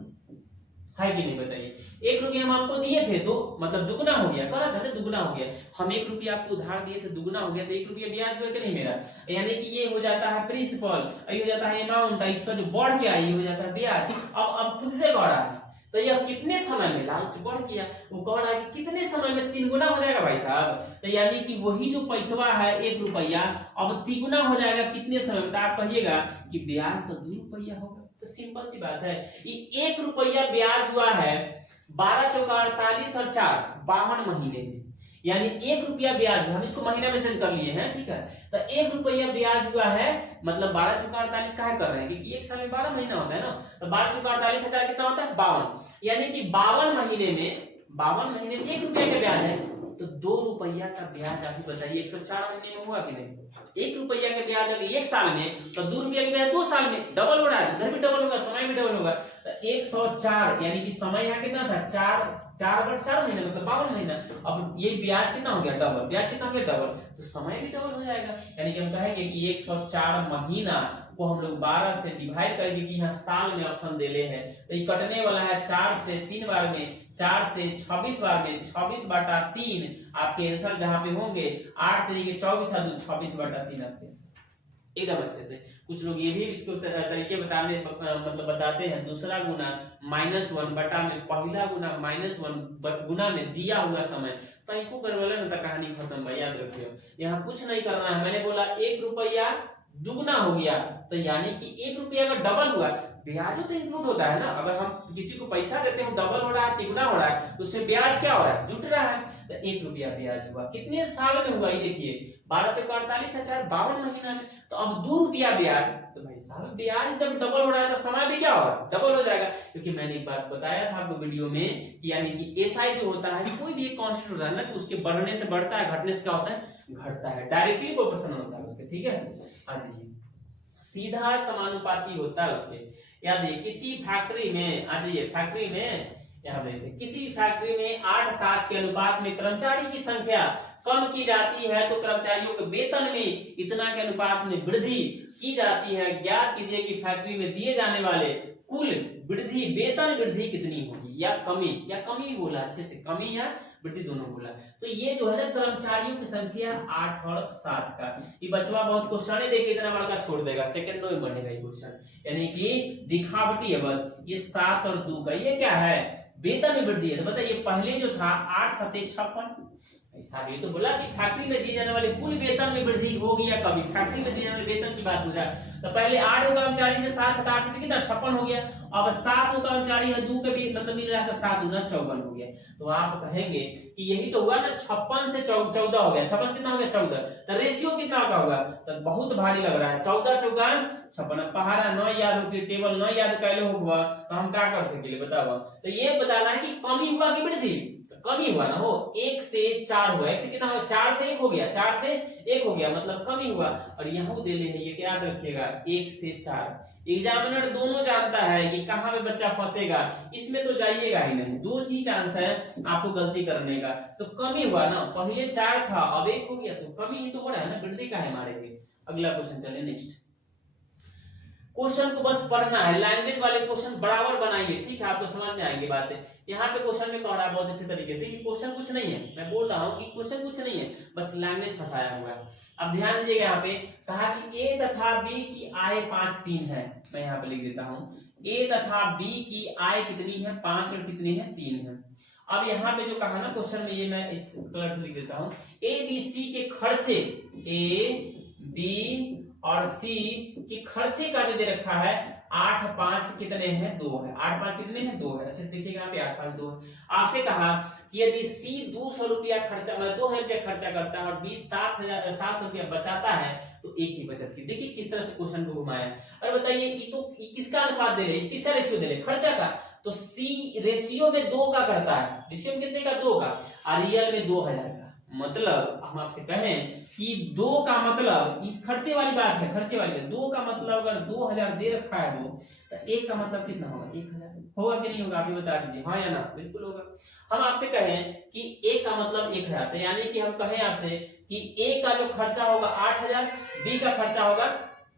है कि नहीं? बताइए, 1 रुपया हम आपको दिए थे, तो मतलब दुगना हो गया, करा था ना, दुगना हो गया। हम 1 रुपया आपको उधार दिए थे, दुगना हो गया, तो 1 रुपया ब्याज हुआ कि नहीं मेरा? यानी कि ये हो जाता है प्रिंसिपल, ये हो जाता है अमाउंट, इसका जो बढ़ के आई हो जाता है ब्याज। अब खुद से बढ़ा है, तो यह कितने समय में? लालच बढ़ गया, वो कह रहा है कि कितने समय में 3 गुना हो जाएगा भाई साहब। तो यानी कि वही जो पैसा है 1 रुपया अब 3 गुना हो जाएगा कितने समय में? तो आप कहिएगा कि ब्याज तो 2 रुपया होगा। तो सिंपल सी बात है, ये 1 रुपया ब्याज हुआ है 12 चौका 48 और 4 52 महीने में, यानी 1 रुपया ब्याज हुआ, हम इसको महीना में चेंज कर लिए हैं, ठीक है। तो 1 रुपया ब्याज हुआ है, मतलब 12 चौका 48 का कर रहे हैं क्योंकि 1 साल में 12 महीना होता है ना, तो 12 चौका 48 हजार कितना होता है? 52, यानी कि 52 महीने में 1 रुपया का ब्याज है, तो 2 रुपया का ब्याज आप बताइए 104 महीने में हुआ कि नहीं? 1 रुपया का ब्याज अगर 1 साल में, तो 2 रुपया का ब्याज 2 साल में, डबल हो रहा है, इधर भी डबल होगा, समय भी डबल होगा। तो 104 यानी कि समय यहाँ कितना था? 4 वर्ष 4 महीने मतलब 52 महीना। अब ये ब्याज कितना हो गया? डबल। ब्याज कितना हो गया? डबल। तो समय भी डबल हो जाएगा, यानी कि हम कहेंगे कि 104 महीना को हम लोग 12 से डिवाइड करेंगे, कि यहाँ साल में ऑप्शन देले हैं, तो ये कटने वाला है 4 से 3 बार में, 4 से 26 बार में, 26/3 आपके आंसर जहां पे होंगे 8 तरीके 24 और 26/3 आपके आंसर। एकदम अच्छे से। कुछ लोग ये भी इसको तरीके बताने मतलब बताते हैं, दूसरा गुना -1 बटा में पहला गुना -1 गुना में दिया हुआ समय। तो इनको कर बोले ना तो कहानी खत्म भाई, याद रखियो। यहाँ कुछ नहीं करना है, मैंने बोला 1 रुपया दुगना हो गया, तो यानी कि 1 रुपया का डबल हुआ। ब्याज तो इंक्लूड होता है ना, अगर हम किसी को पैसा देते हैं डबल हो रहा है, तिगुना हो रहा है, तो उसमें ब्याज क्या हो रहा है, जुट रहा है। तो 1 रुपया ब्याज हुआ, कितने साल में हुआ ये देखिए, 12 चौका 48 हजार 52 महीना में। तो अब 2 रुपया ब्याज, तो भाई साहब ब्याज जब डबल हो रहा है तो समय भी क्या होगा, डबल हो जाएगा। क्योंकि मैंने एक बात बताया था आपको वीडियो में कि यानी कि एसआई जो होता है, कोई भी एक कांस्टेंट होता है ना, तो उसके बढ़ने से बढ़ता है, घटने से क्या होता है, घटता है, डायरेक्टली प्रोपोर्शनल होता है उसके, ठीक है। आ जाइए, सीधा समानुपाती होता है उसके। याद है, किसी फैक्ट्री में, आ जाइए फैक्ट्री में, यहाँ देखिए किसी फैक्ट्री में 8:7 के अनुपात में कर्मचारी की संख्या कम की जाती है तो कर्मचारियों के वेतन में इतना के अनुपात में वृद्धि की जाती है। ज्ञात कीजिए कि फैक्ट्री में दिए जाने वाले कुल वृद्धि, वेतन वृद्धि कितनी होगी, या कमी बोला अच्छे से, कमी या वृद्धि दोनों बोला। तो ये जो है कर्मचारियों की संख्या 8 और 7 का, ये बचवा बहुत क्वेश्चन देके इतना बड़ा छोड़ देगा, सेकंडों में बनेगा ये क्वेश्चन, यानी कि दिखावटी है बस। ये 7 और 2 का ये क्या है, वेतन में वृद्धि है। तो बताइए पहले जो था 8 7 56, साहब ये तो बोला कि फैक्ट्री में दिए जाने वाले कुल वेतन में वृद्धि होगी या कमी, फैक्ट्री में दिए जाने वाले वेतन की बात पूछा। तो पहले 8 कर्मचारी से 7 हटा से कितना 56 हो गया। अब 7 कर्मचारी है, 2 के भी मतलब मिल रहा है, तो 7 दूना 54 हो गया। तो आप कहेंगे कि यही तो हुआ ना, 56 से 14 हो गया, 56 कितना हो गया 14, तो रेशियो कितना का होगा, तो बहुत भारी लग रहा है, 14 चौका 56। पहाड़ा 9 याद होती, टेबल 9 याद कैले होगा, तो हम क्या कर सकेंगे बताओ। तो ये बताना है कि कमी हुआ कि वृद्धि, कमी हुआ ना हो, 1 से 4 हुआ, 1 से कितना हुआ, 4 से 1 हो गया, 4 से 1 हो गया, मतलब कमी हुआ। और यहाँ दे ले ये क्या याद रखिएगा, 1 से 4। एग्जामिनर दोनों जानता है कि कहाँ पे बच्चा फंसेगा, इसमें तो जाइएगा ही नहीं, 2 चीज आंसर है आपको गलती करने का। तो कमी हुआ ना, पहले 4 था अब 1 हो गया, तो कमी ही तो हो रहा है ना, वृद्धि का है हमारे लिए। अगला क्वेश्चन चले, नेक्स्ट क्वेश्चन को बस पढ़ना है, लैंग्वेज वाले क्वेश्चन बराबर बनाइए, ठीक है, आपको समझ में आएंगे बातें। यहाँ पे क्वेश्चन में कह रहा है बहुत अच्छे तरीके से, देखिए क्वेश्चन कुछ नहीं है, मैं बोल रहा हूँ कि क्वेश्चन कुछ नहीं है, बस लैंग्वेज फंसाया हुआ है। अब ध्यान दीजिएगा, यहाँ पे कहा कि ए तथा बी की आय 5 3 है, मैं यहाँ पे लिख देता हूँ, ए तथा बी की आय कितनी है 5 और कितनी है 3 है। अब यहाँ पे जो कहा ना क्वेश्चन में, ये मैं इस कलर से लिख देता हूँ, ए बी सी के खर्चे, ए बी और सी के खर्चे का जो दे रखा है 8 5 कितने हैं 2 है, 8 5 कितने हैं 2 है। अच्छे से देखिएगा यहाँ पे 8 5 2 है। आपसे कहा कि यदि सी 200 रुपया खर्चा, मतलब 2000 रुपया खर्चा करता है और 700 रुपया बचाता है, तो एक ही बचत की। देखिए किस तरह से क्वेश्चन को घुमाया। और बताइए ये तो किसका अनुपात दे रहे हैं, किसका रेशियो दे रहे हैं, खर्चा का। तो सी रेशियो में 2 का करता है, रेशियो में कितने का 2 का, और रियल में 2000 का। मतलब हम आपसे कहें कि 2 का मतलब, इस खर्चे वाली बात है, खर्चे वाली बात, 2 का मतलब अगर 2000 दे रखा है वो, तो 1 का मतलब कितना होगा 1000 होगा कि नहीं होगा, आप ही बता दीजिए, हाँ या ना, बिल्कुल होगा। हम आपसे कहें कि 1 का मतलब 1000, तो यानी कि हम कहें आपसे कि ए का जो खर्चा होगा 8000, बी का खर्चा होगा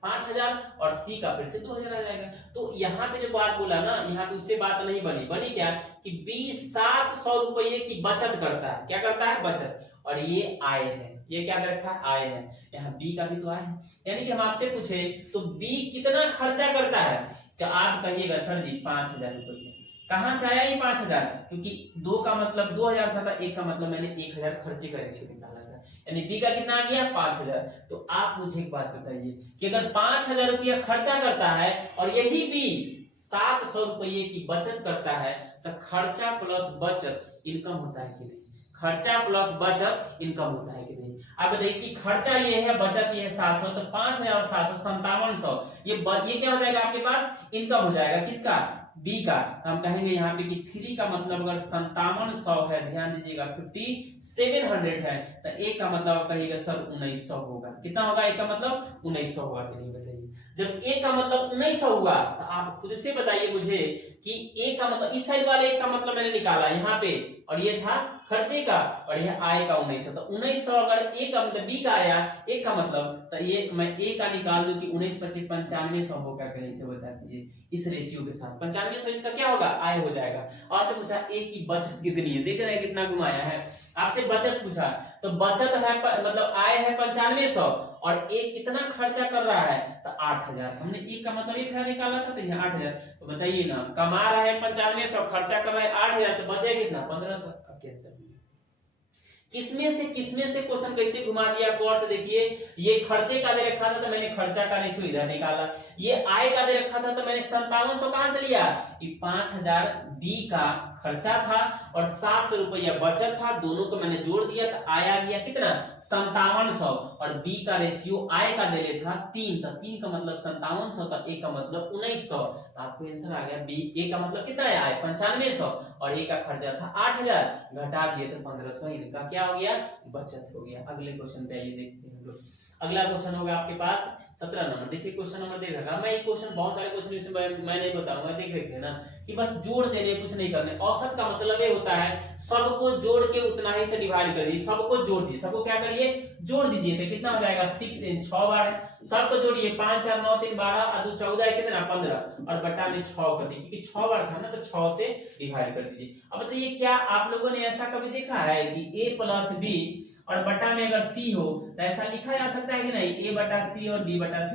5000 और सी का फिर से 2000 आ जाएगा। तो यहाँ पे जो बात बोला ना, यहाँ पे उससे बात नहीं बनी, बनी क्या कि बी 700 रुपये की बचत करता है, क्या करता है बचत, और ये आय है, ये क्या रखा है आय है, यहाँ बी का भी तो आय है। यानी कि हम आपसे पूछे तो बी कितना खर्चा करता है, तो आप कहिएगा सर जी 5000 रुपये। कहां से आया ये 5000, क्योंकि 2 का मतलब 2000 था, 1 का मतलब मैंने 1000 खर्चे का रेशियो निकाला था, यानी बी का कितना आ गया 5000। तो आप मुझे एक बात बताइए कि अगर 5000 रुपया खर्चा करता है और यही बी 700 रुपये की बचत करता है, तो खर्चा प्लस बचत इनकम होता है कि नहीं, खर्चा प्लस बचत इनकम होता है कि नहीं। अब बताइए कि खर्चा ये है, बचत ये है 700, तो 5000 और 700 5700, ये क्या हो जाएगा आपके पास, इनकम हो जाएगा किसका, बी का। तो हम कहेंगे यहाँ पे कि 3 का मतलब अगर 5700 है, ध्यान दीजिएगा 5700 है, तो ए का मतलब आप कहिएगा सर 1900 होगा। कितना होगा ए का मतलब 1900 होगा कि नहीं, बताइए। जब ए का मतलब 1900 हुआ, तो आप खुद से बताइए मुझे कि ए का मतलब, इस साइड वाले ए का मतलब मैंने निकाला यहाँ पे, और ये था खर्चे का और यह आय का 1900। तो 1900 अगर ए का मतलब बी का आया, एक का मतलब, तो ये मैं ए का निकाल दूं कि 19 25 9500 होगा, कहीं इसे बता दीजिए इस रेशियो के साथ 9500 इसका क्या होगा, आय हो जाएगा। और से पूछा ए की बचत कितनी है, देख रहे हैं कितना घुमाया है, आपसे बचत पूछा, तो बचत है मतलब आय है 9500 और ए कितना खर्चा कर रहा है, तो 8000। हमने ए का मतलब 1000 निकाला था, तो यहाँ 8000। तो बताइए ना, कमा रहा है 9500, खर्चा कर रहा है 8000, तो बचे कितना, 1500। अब कैंसिल, किसमें से क्वेश्चन कैसे घुमा दिया, गौर से देखिए। ये खर्चे का दे रखा था तो मैंने खर्चा का रेशियो इधर निकाला, ये आय का दे रखा था तो मैंने 5700 कहां से लिया, कि 5000 बी का खर्चा था और 700 रुपया बचत था, दोनों को मैंने जोड़ दिया तो आया गया कितना, 5700। और बी का रेशियो आय का दे था 3, तो 3 का मतलब 5700, तो ए का मतलब 1900। तो आपको आंसर आ गया बी। ए का मतलब कितना है, आय 9500 और ए का खर्चा था 8000, घटा दिए तो 1500, इनका क्या हो गया, बचत हो गया। अगले क्वेश्चन पे आइए देखते हैं हम लोग। अगला क्वेश्चन होगा आपके पास 17 नंबर। देखिए क्वेश्चन नंबर देख रखा, मैं ये क्वेश्चन बहुत सारे क्वेश्चन मैं नहीं बताऊंगा, देख रखे ना कि बस जोड़ देने, कुछ नहीं करने। औसत का मतलब ये होता है सबको जोड़ के उतना ही से डिवाइड कर दीजिए, सबको जोड़ दीजिए, सबको क्या करिए, जोड़ दीजिए, तो कितना हो जाएगा 6 इन 6 बार है, सबको जोड़िए 5 4 9 3 12 और 2 14 है कितना 15 और बटा में 6 कर दीजिए, क्योंकि 6 बार था ना तो 6 से डिवाइड कर दीजिए। अब बताइए क्या आप लोगों ने ऐसा कभी देखा है कि a प्लस बी और बटा में अगर c हो तो ऐसा लिखा जा सकता है कि नहीं, a बटा c और b बटा c,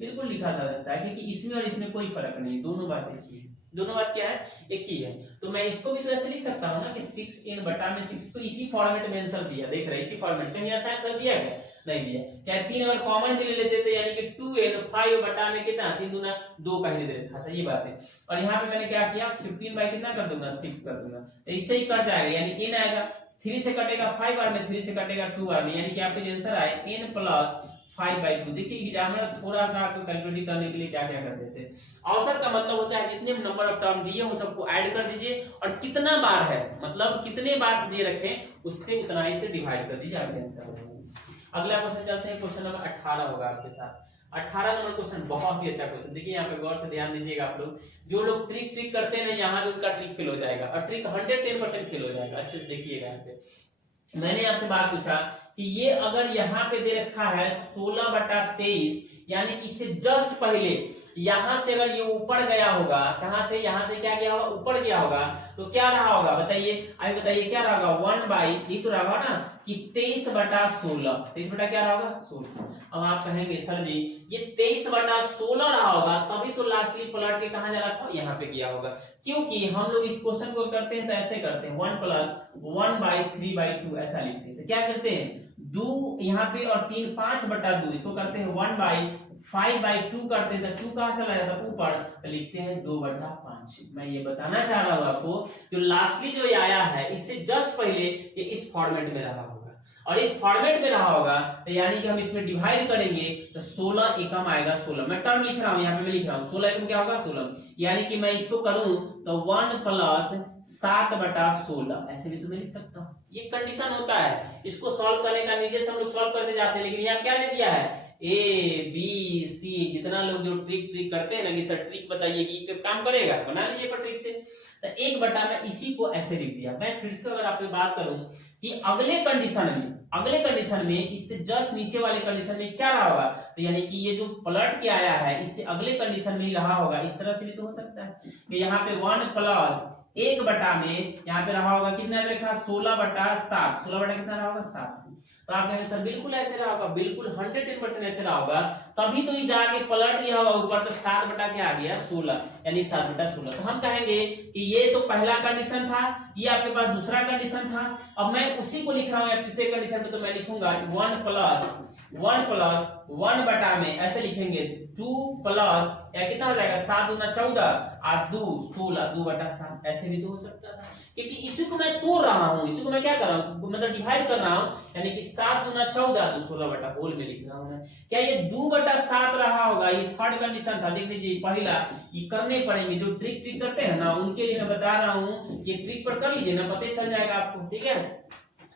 बिल्कुल लिखा जा सकता है, क्योंकि इसमें और इसमें कोई फर्क नहीं, दोनों बातें एक ही है, दोनों बात क्या है, एक ही है। तो मैं इसको भी तो ऐसे लिख सकता हूं ना कि 6n बटा में 6, तो इसी फॉर्मेट में आंसर दिया, देख रहे इसी फॉर्मेट में, ऐसा आंसर दिया है नहीं दिया। चाहे 3 अगर कॉमन भी ले लेते थे, यानी कि 2n 5 बटा में कितना 3 दूना 2 का ही दे रखा था, ये बात है। और यहाँ पे मैंने क्या किया, 15 बाई कितना कर दूंगा 6 कर दूंगा, तो इससे ही कट जाएगा, यानी n आएगा, 3 से कटेगा 5 बार में, 3 से कटेगा 2 बार में, यानी कि आपके आंसर आए n प्लस 5/2। देखिए एग्जामिनर थोड़ा सा आपको कैलकुलेट करने के लिए क्या क्या कर देते हैं। औसत का मतलब होता है जितने नंबर ऑफ टर्म दिए उन सबको ऐड कर दीजिए और कितना बार है, मतलब कितने बार से दे रखे उससे उतना ही से डिवाइड कर दीजिए, आपका आंसर हो जाएगा। अगला क्वेश्चन चलते हैं, क्वेश्चन नंबर 18 होगा आपके साथ। 18 नंबर क्वेश्चन बहुत ही अच्छा क्वेश्चन, देखिए यहाँ पे गौर से ध्यान दीजिएगा आप लोग, जो लोग ट्रिक करते हैं ना यहाँ पे उनका ट्रिक फेल हो जाएगा और ट्रिक 110% फेल हो जाएगा। अच्छे से देखिएगा यहाँ पे मैंने आपसे बात पूछा कि ये अगर यहाँ पे दे रखा है 16/23, यानी कि इससे जस्ट पहले यहां से अगर ये ऊपर गया होगा, कहां से, यहां से क्या गया होगा, ऊपर गया होगा, तो क्या रहा होगा बताइए, अभी बताइए क्या रहा होगा, 1/, तो रहा होगा ना कि 23/16, 23 बटा क्या रहा होगा 16। अब आप कहेंगे सर जी ये 23/16 रहा होगा, तभी तो लास्टली पलट के कहां जा रहा था, यहाँ पे गया होगा, क्योंकि हम लोग इस क्वेश्चन को करते हैं तो ऐसे करते हैं 1 + 1/3/2 ऐसा लिखते हैं। तो क्या करते हैं 2 यहाँ पे और 3 5/2, इसको करते हैं 1/5/2 करते हैं, तो 2 कहां चला जाता है ऊपर, तो लिखते हैं 2/5। मैं ये बताना चाह रहा हूं आपको, जो लास्टली जो ये आया है इससे जस्ट पहले ये इस फॉर्मेट में रहा होगा, और इस फॉर्मेट में रहा होगा तो यानी कि हम इसमें डिवाइड करेंगे तो 16 एकम आएगा 16। मैं टर्म लिख रहा हूं, यहाँ पे मैं लिख रहा हूं 16 एकम क्या होगा 16, यानी कि मैं इसको करूं तो 1 + 7/16 ऐसे भी तो मैं लिख सकता हूं। ये कंडीशन होता है, इसको सॉल्व करने का नीचे से हम लोग सॉल्व करते जाते हैं, लेकिन यहाँ क्या ले दिया है A B C। जितना लोग जो ट्रिक करते हैं ना कि सर ट्रिक बताइए कि काम करेगा, बना लीजिए पर ट्रिक से, तो 1/, मैं इसी को ऐसे लिख दिया। मैं फिर से अगर आपसे बात करूं कि अगले कंडीशन में इससे जस्ट नीचे वाले कंडीशन में क्या रहा होगा, तो यानी कि ये जो पलट के आया है इससे अगले कंडीशन में ही रहा होगा, इस तरह से भी तो हो सकता है कि यहाँ पे 1 + 1/, में यहाँ पे रहा होगा कितना देखा 16/7, 16 कितना रहा होगा 7। तो आप कहेंगे सर बिल्कुल ऐसे रहा होगा, बिल्कुल 110% ऐसे रहा होगा, तभी तो ये जाके पलट गया होगा ऊपर, तो 7 क्या आ गया 16, यानी 7/16। तो हम कहेंगे कि ये तो पहला कंडीशन था, ये आपके पास दूसरा कंडीशन था। अब मैं उसी को लिख रहा हूँ तीसरे कंडीशन में, तो मैं लिखूंगा 1 + 1/, में ऐसे लिखेंगे 2 + या कितना हो जाएगा 7 दूना 14 और 2 16, 2/7 ऐसे भी तो हो सकता था, क्योंकि इसी को मैं तोड़ रहा हूं, इसी को मैं क्या कर रहा हूं मतलब डिवाइड कर रहा हूं, यानी कि 7 दूना 14 तो 16 होल में लिख रहा हूं मैं। क्या ये 2/7 रहा होगा, ये थर्ड कंडीशन था, देख लीजिए पहला ये करने पड़ेंगे, जो ट्रिक करते हैं ना उनके लिए मैं बता रहा हूं, ये ट्रिक पर कर लीजिए ना, पता चल जाएगा आपको, ठीक है।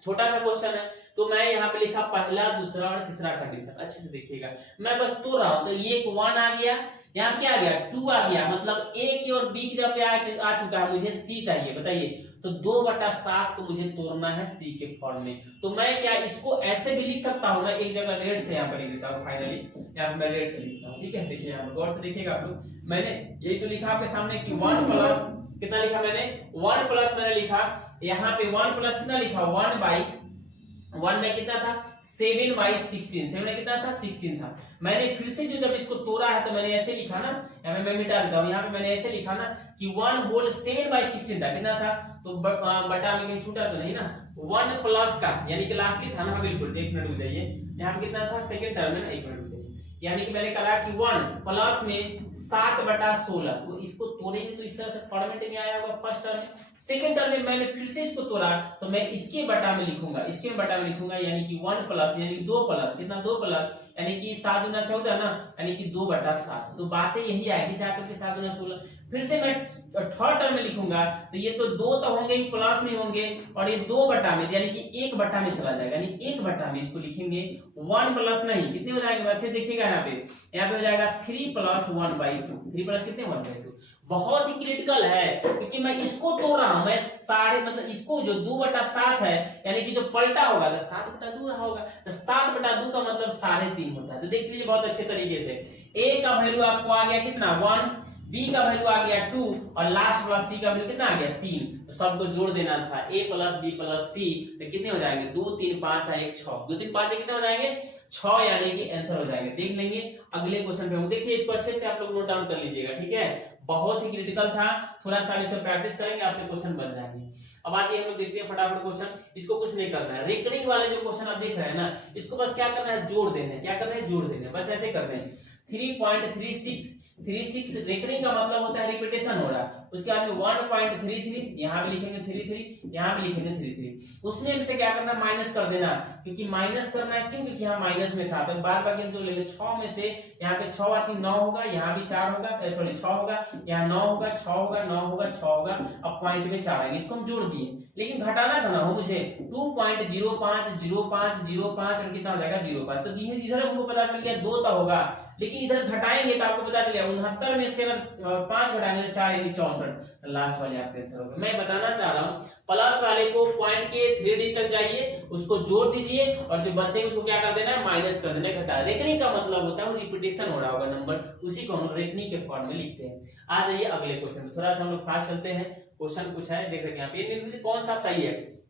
छोटा सा क्वेश्चन है, तो मैं यहाँ पे लिखा पहला दूसरा और तीसरा कंडीशन, अच्छे से देखिएगा, मैं बस तोड़ रहा हूं, तो ये 1 आ गया, यहाँ क्या आ गया 2 आ गया, मतलब ए की और बी की जगह पे आ चुका है, मुझे सी चाहिए, बताइए तो 2/7 को मुझे तोड़ना है सी के फॉर्म में। तो मैं क्या इसको ऐसे भी लिख सकता हूँ, मैं एक जगह रेड से यहाँ पर लिख देता हूँ, फाइनली यहाँ पे मैं रेड से लिखता हूँ, ठीक है। देखिए यहाँ पर गौर से देखिएगा आप लोग, मैंने यही तो लिखा आपके सामने कि 1 प्लस कितना लिखा मैंने, 1 प्लस मैंने लिखा यहाँ पे 1 प्लस कितना लिखा 1 में कितना था 7/16, 7 में कितना था 16 था। मैंने फिर से जो जब इसको तोड़ा है तो मैंने ऐसे लिखा ना, यहाँ पे मैं मिटा देता हूँ, यहाँ पे मैंने ऐसे लिखा ना कि 1 होल 7/16 था, कितना था तो बटा में कहीं छूटा तो नहीं ना, 1 प्लस का यानी कि लास्टली था ना, बिल्कुल 1 मिनट रुक जाइए, यहाँ पे कितना था सेकंड टर्म में 1 मिनट रुक जाइए, यानी कि मैंने कहा कि 1 प्लस में 7/16, तो इसको तोड़ेंगे तो इस तरह से फॉर्मेट में आया होगा फर्स्ट टर्म में। सेकंड टर्म में मैंने फिर से इसको तोड़ा तो मैं इसके बटा में लिखूंगा, इसके बटा में लिखूंगा, यानी कि 1 प्लस यानी कि 2 प्लस कितना 2 प्लस यानी कि 7 गुना 14 ना, यानी कि 2/7। तो बातें यही आएगी जाकर के 7 गुना 16। फिर से मैं थर्ड टर्म में लिखूंगा तो ये तो 2 तो होंगे ही, प्लस में होंगे, और ये 2 बटा में यानी कि 1 बटा में चला जाएगा, यानी 1 बटा में इसको लिखेंगे 1 प्लस नहीं कितने हो जाएंगे अच्छे देखिएगा, यहाँ पे हो जाएगा 3 + 1/2, 3 प्लस कितने 1/2। बहुत ही क्रिटिकल है क्योंकि मैं इसको तोड़ रहा हूं, मैं साढ़े मतलब इसको जो 2/7 है यानी कि जो पलटा होगा तो 7/2 रहा होगा, तो 7/2 का मतलब 3.5 होता है। तो देख लीजिए बहुत अच्छे तरीके से, a का वैल्यू आपको आ गया कितना 1, b का वैल्यू आ गया 2 और लास्ट वाला c का वैल्यू कितना आ गया 3। तो सबको जोड़ देना था a + b + c, तो कितने हो जाएंगे 2 3 5 1 6, 2 3 5 कितने हो जाएंगे 6, यानी कि आंसर हो जाएंगे। देख लेंगे अगले क्वेश्चन पे हम, देखिए इसको अच्छे से आप लोग नोट डाउन कर लीजिएगा, ठीक है। बहुत ही क्रिटिकल था, थोड़ा सा इस पर प्रैक्टिस करेंगे आपसे क्वेश्चन बन जाएंगे। अब आज हम लोग देखते हैं फटाफट क्वेश्चन, इसको कुछ नहीं करना है, रेकरिंग वाले जो क्वेश्चन आप देख रहे हैं ना, इसको बस क्या करना है जोड़ देना है, क्या करना है जोड़ देना है, बस ऐसे करना है। 3.36 रेकरिंग का मतलब होता है रिपीटेशन हो रहा है, उसके बाद में 1.33 यहाँ भी लिखेंगे 33, यहाँ भी लिखेंगे 33, उसमें हमसे क्या करना माइनस कर देना, क्योंकि माइनस करना है क्यों, क्योंकि यहाँ माइनस में था, तो बाद बाकी हम जो लेंगे 6 में से यहाँ पे 6 आती 9 होगा, यहाँ भी 4 होगा, सॉरी 6 होगा, यहाँ 9 होगा 6 होगा 9 होगा 6 होगा, अब पॉइंट में 4 आएंगे, इसको हम जोड़ दिए, लेकिन घटाना था ना हो मुझे 2.050505 और कितना हो जाएगा 0.5, तो इधर हमको पता चल गया 2 तो होगा, लेकिन इधर घटाएंगे तो आपको पता चलेगा 69 में से अगर 5 घटाएंगे तो 4 यानी 64, लास्ट वाले आपका आंसर होगा। मैं बताना चाह रहा हूँ प्लस वाले को पॉइंट के 3D तक जाइए, उसको जोड़ दीजिए और जो बचेंगे उसको क्या कर देना है माइनस कर देना है, घटा। रेकनिंग का मतलब होता है वो रिपीटेशन हो रहा होगा नंबर, उसी को हम रेकनिंग के फॉर्म में लिखते हैं। आ जाइए अगले क्वेश्चन में, थोड़ा सा हम लोग फास्ट चलते हैं। क्वेश्चन कुछ है देख रहे हैं यहाँ पे, इनमें से कौन सा सही है,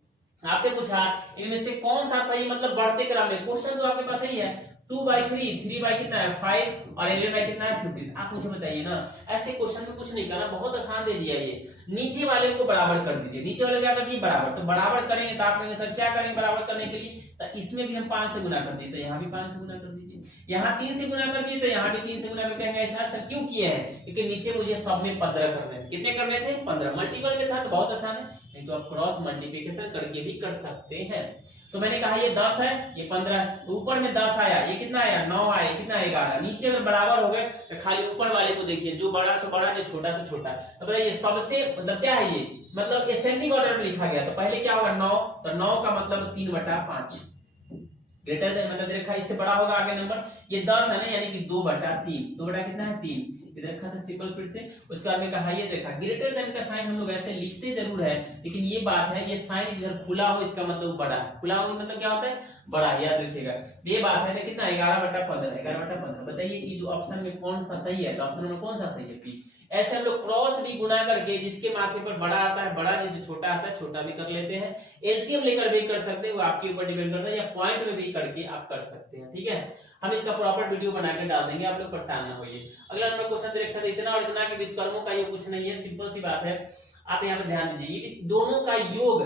आपसे पूछा इनमें से कौन सा सही, मतलब बढ़ते क्रम में क्वेश्चन तो आपके पास सही है, 2/3, 3 कितना है 5 और 11 कितना है 15। आप मुझे बताइए ना, ऐसे क्वेश्चन में कुछ नहीं करना, बहुत आसान दे दिया ये। नीचे वाले को बराबर कर दीजिए, नीचे वाले क्या कर दिए बराबर, तो बराबर करेंगे तो आप सर क्या करेंगे बराबर करने के लिए, तो इसमें भी हम 5 से गुना कर दिए तो यहाँ भी 5 से गुना कर दीजिए, यहाँ 3 से गुना कर दिए तो यहाँ भी 3 से गुना कर देंगे। ऐसा सर क्यों किए हैं, क्योंकि नीचे मुझे सब में 15 करने थे, कितने करने थे 15, मल्टीपल में था तो बहुत आसान है, नहीं तो आप क्रॉस मल्टीप्लिकेशन करके भी कर सकते हैं। तो मैंने कहा ये 10 है ये 15, तो ऊपर में 10 आया, ये कितना आया 9 आया, कितना 11, नीचे अगर बराबर हो गए तो खाली ऊपर वाले को देखिए, जो बड़ा से बड़ा जो छोटा से छोटा। तो बताइए सबसे मतलब क्या है ये, मतलब असेंडिंग ऑर्डर में लिखा गया, तो पहले क्या होगा 9, तो 9 का मतलब 3/5 ग्रेटर देन, मतलब देखा इससे बड़ा होगा आगे नंबर, ये 10 है ना यानी कि 2/3, 2 बटा कितना है 3, इधर रखा था सिंपल फिर से। उसके बाद में कहा ये देखा ग्रेटर देन का साइन हम लोग ऐसे लिखते जरूर है, लेकिन ये बात है ये साइन इधर खुला हो इसका मतलब बड़ा है, खुला हो मतलब क्या होता है बड़ा, याद रखिएगा। ये बात है कितना 11/15, 11/15। बताइए कि जो ऑप्शन में कौन सा सही है, तो ऑप्शन में कौन सा सही है पी। ऐसे हम लोग क्रॉस भी गुना करके जिसके माथे पर बड़ा आता है बड़ा, जिससे छोटा आता है छोटा भी कर लेते हैं, एलसीएम लेकर भी कर सकते हैं, वो आपके ऊपर डिपेंड करता है, या पॉइंट में भी करके आप कर सकते हैं, ठीक है। हम इसका प्रॉपर वीडियो बना के डाल देंगे, आप लोग परेशान ना होइए। अगला नंबर क्वेश्चन देखा था, इतना और इतना के व्युत्क्रमों का योग कुछ नहीं है, सिंपल सी बात है। आप यहाँ पे ध्यान दीजिए, दोनों का योग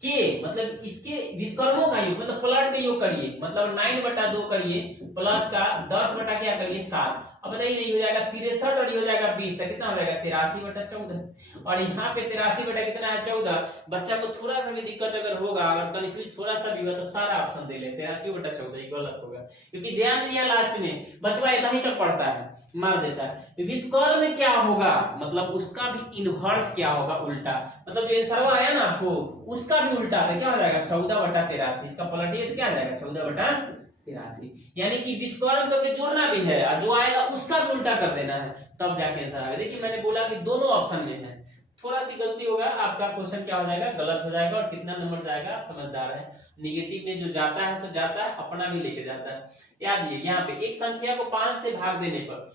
के मतलब इसके व्युत्क्रमों का योग मतलब पलट के योग करिए, मतलब 9/2 करिए प्लस का 10 क्या करिए 7। अब बताइए ये हो जाएगा 63 और ये हो जाएगा 20, तक कितना हो जाएगा 83/14, और यहाँ पे 83 कितना है 14। बच्चा को थोड़ा सा भी दिक्कत अगर होगा, अगर कंफ्यूज थोड़ा सा भी हुआ तो सारा ऑप्शन दे ले, 83/14 ये गलत होगा, क्योंकि ध्यान दिया लास्ट में बचवा इतना ही तक पढ़ता है मार देता है। व्युत्क्रम में क्या होगा, मतलब उसका भी इनवर्स क्या होगा उल्टा, मतलब जो आंसर आया ना आपको उसका भी उल्टा है, क्या हो जाएगा 14/83, इसका पलटिए तो क्या आ जाएगा 14/83, यानी कि व्युत्क्रम करके जोड़ना भी है और जो आएगा उसका भी उल्टा कर देना है, तब जाके आंसर आएगा। देखिए मैंने बोला कि दोनों ऑप्शन में है, थोड़ा सी गलती होगा आपका क्वेश्चन क्या हो जाएगा, गलत हो जाएगा और कितना नंबर जाएगा आप समझदार है। निगेटिव में जो जाता है सो जाता है, अपना भी लेके जाता है। याद रखिए यहाँ पे एक संख्या को 5 से भाग देने पर,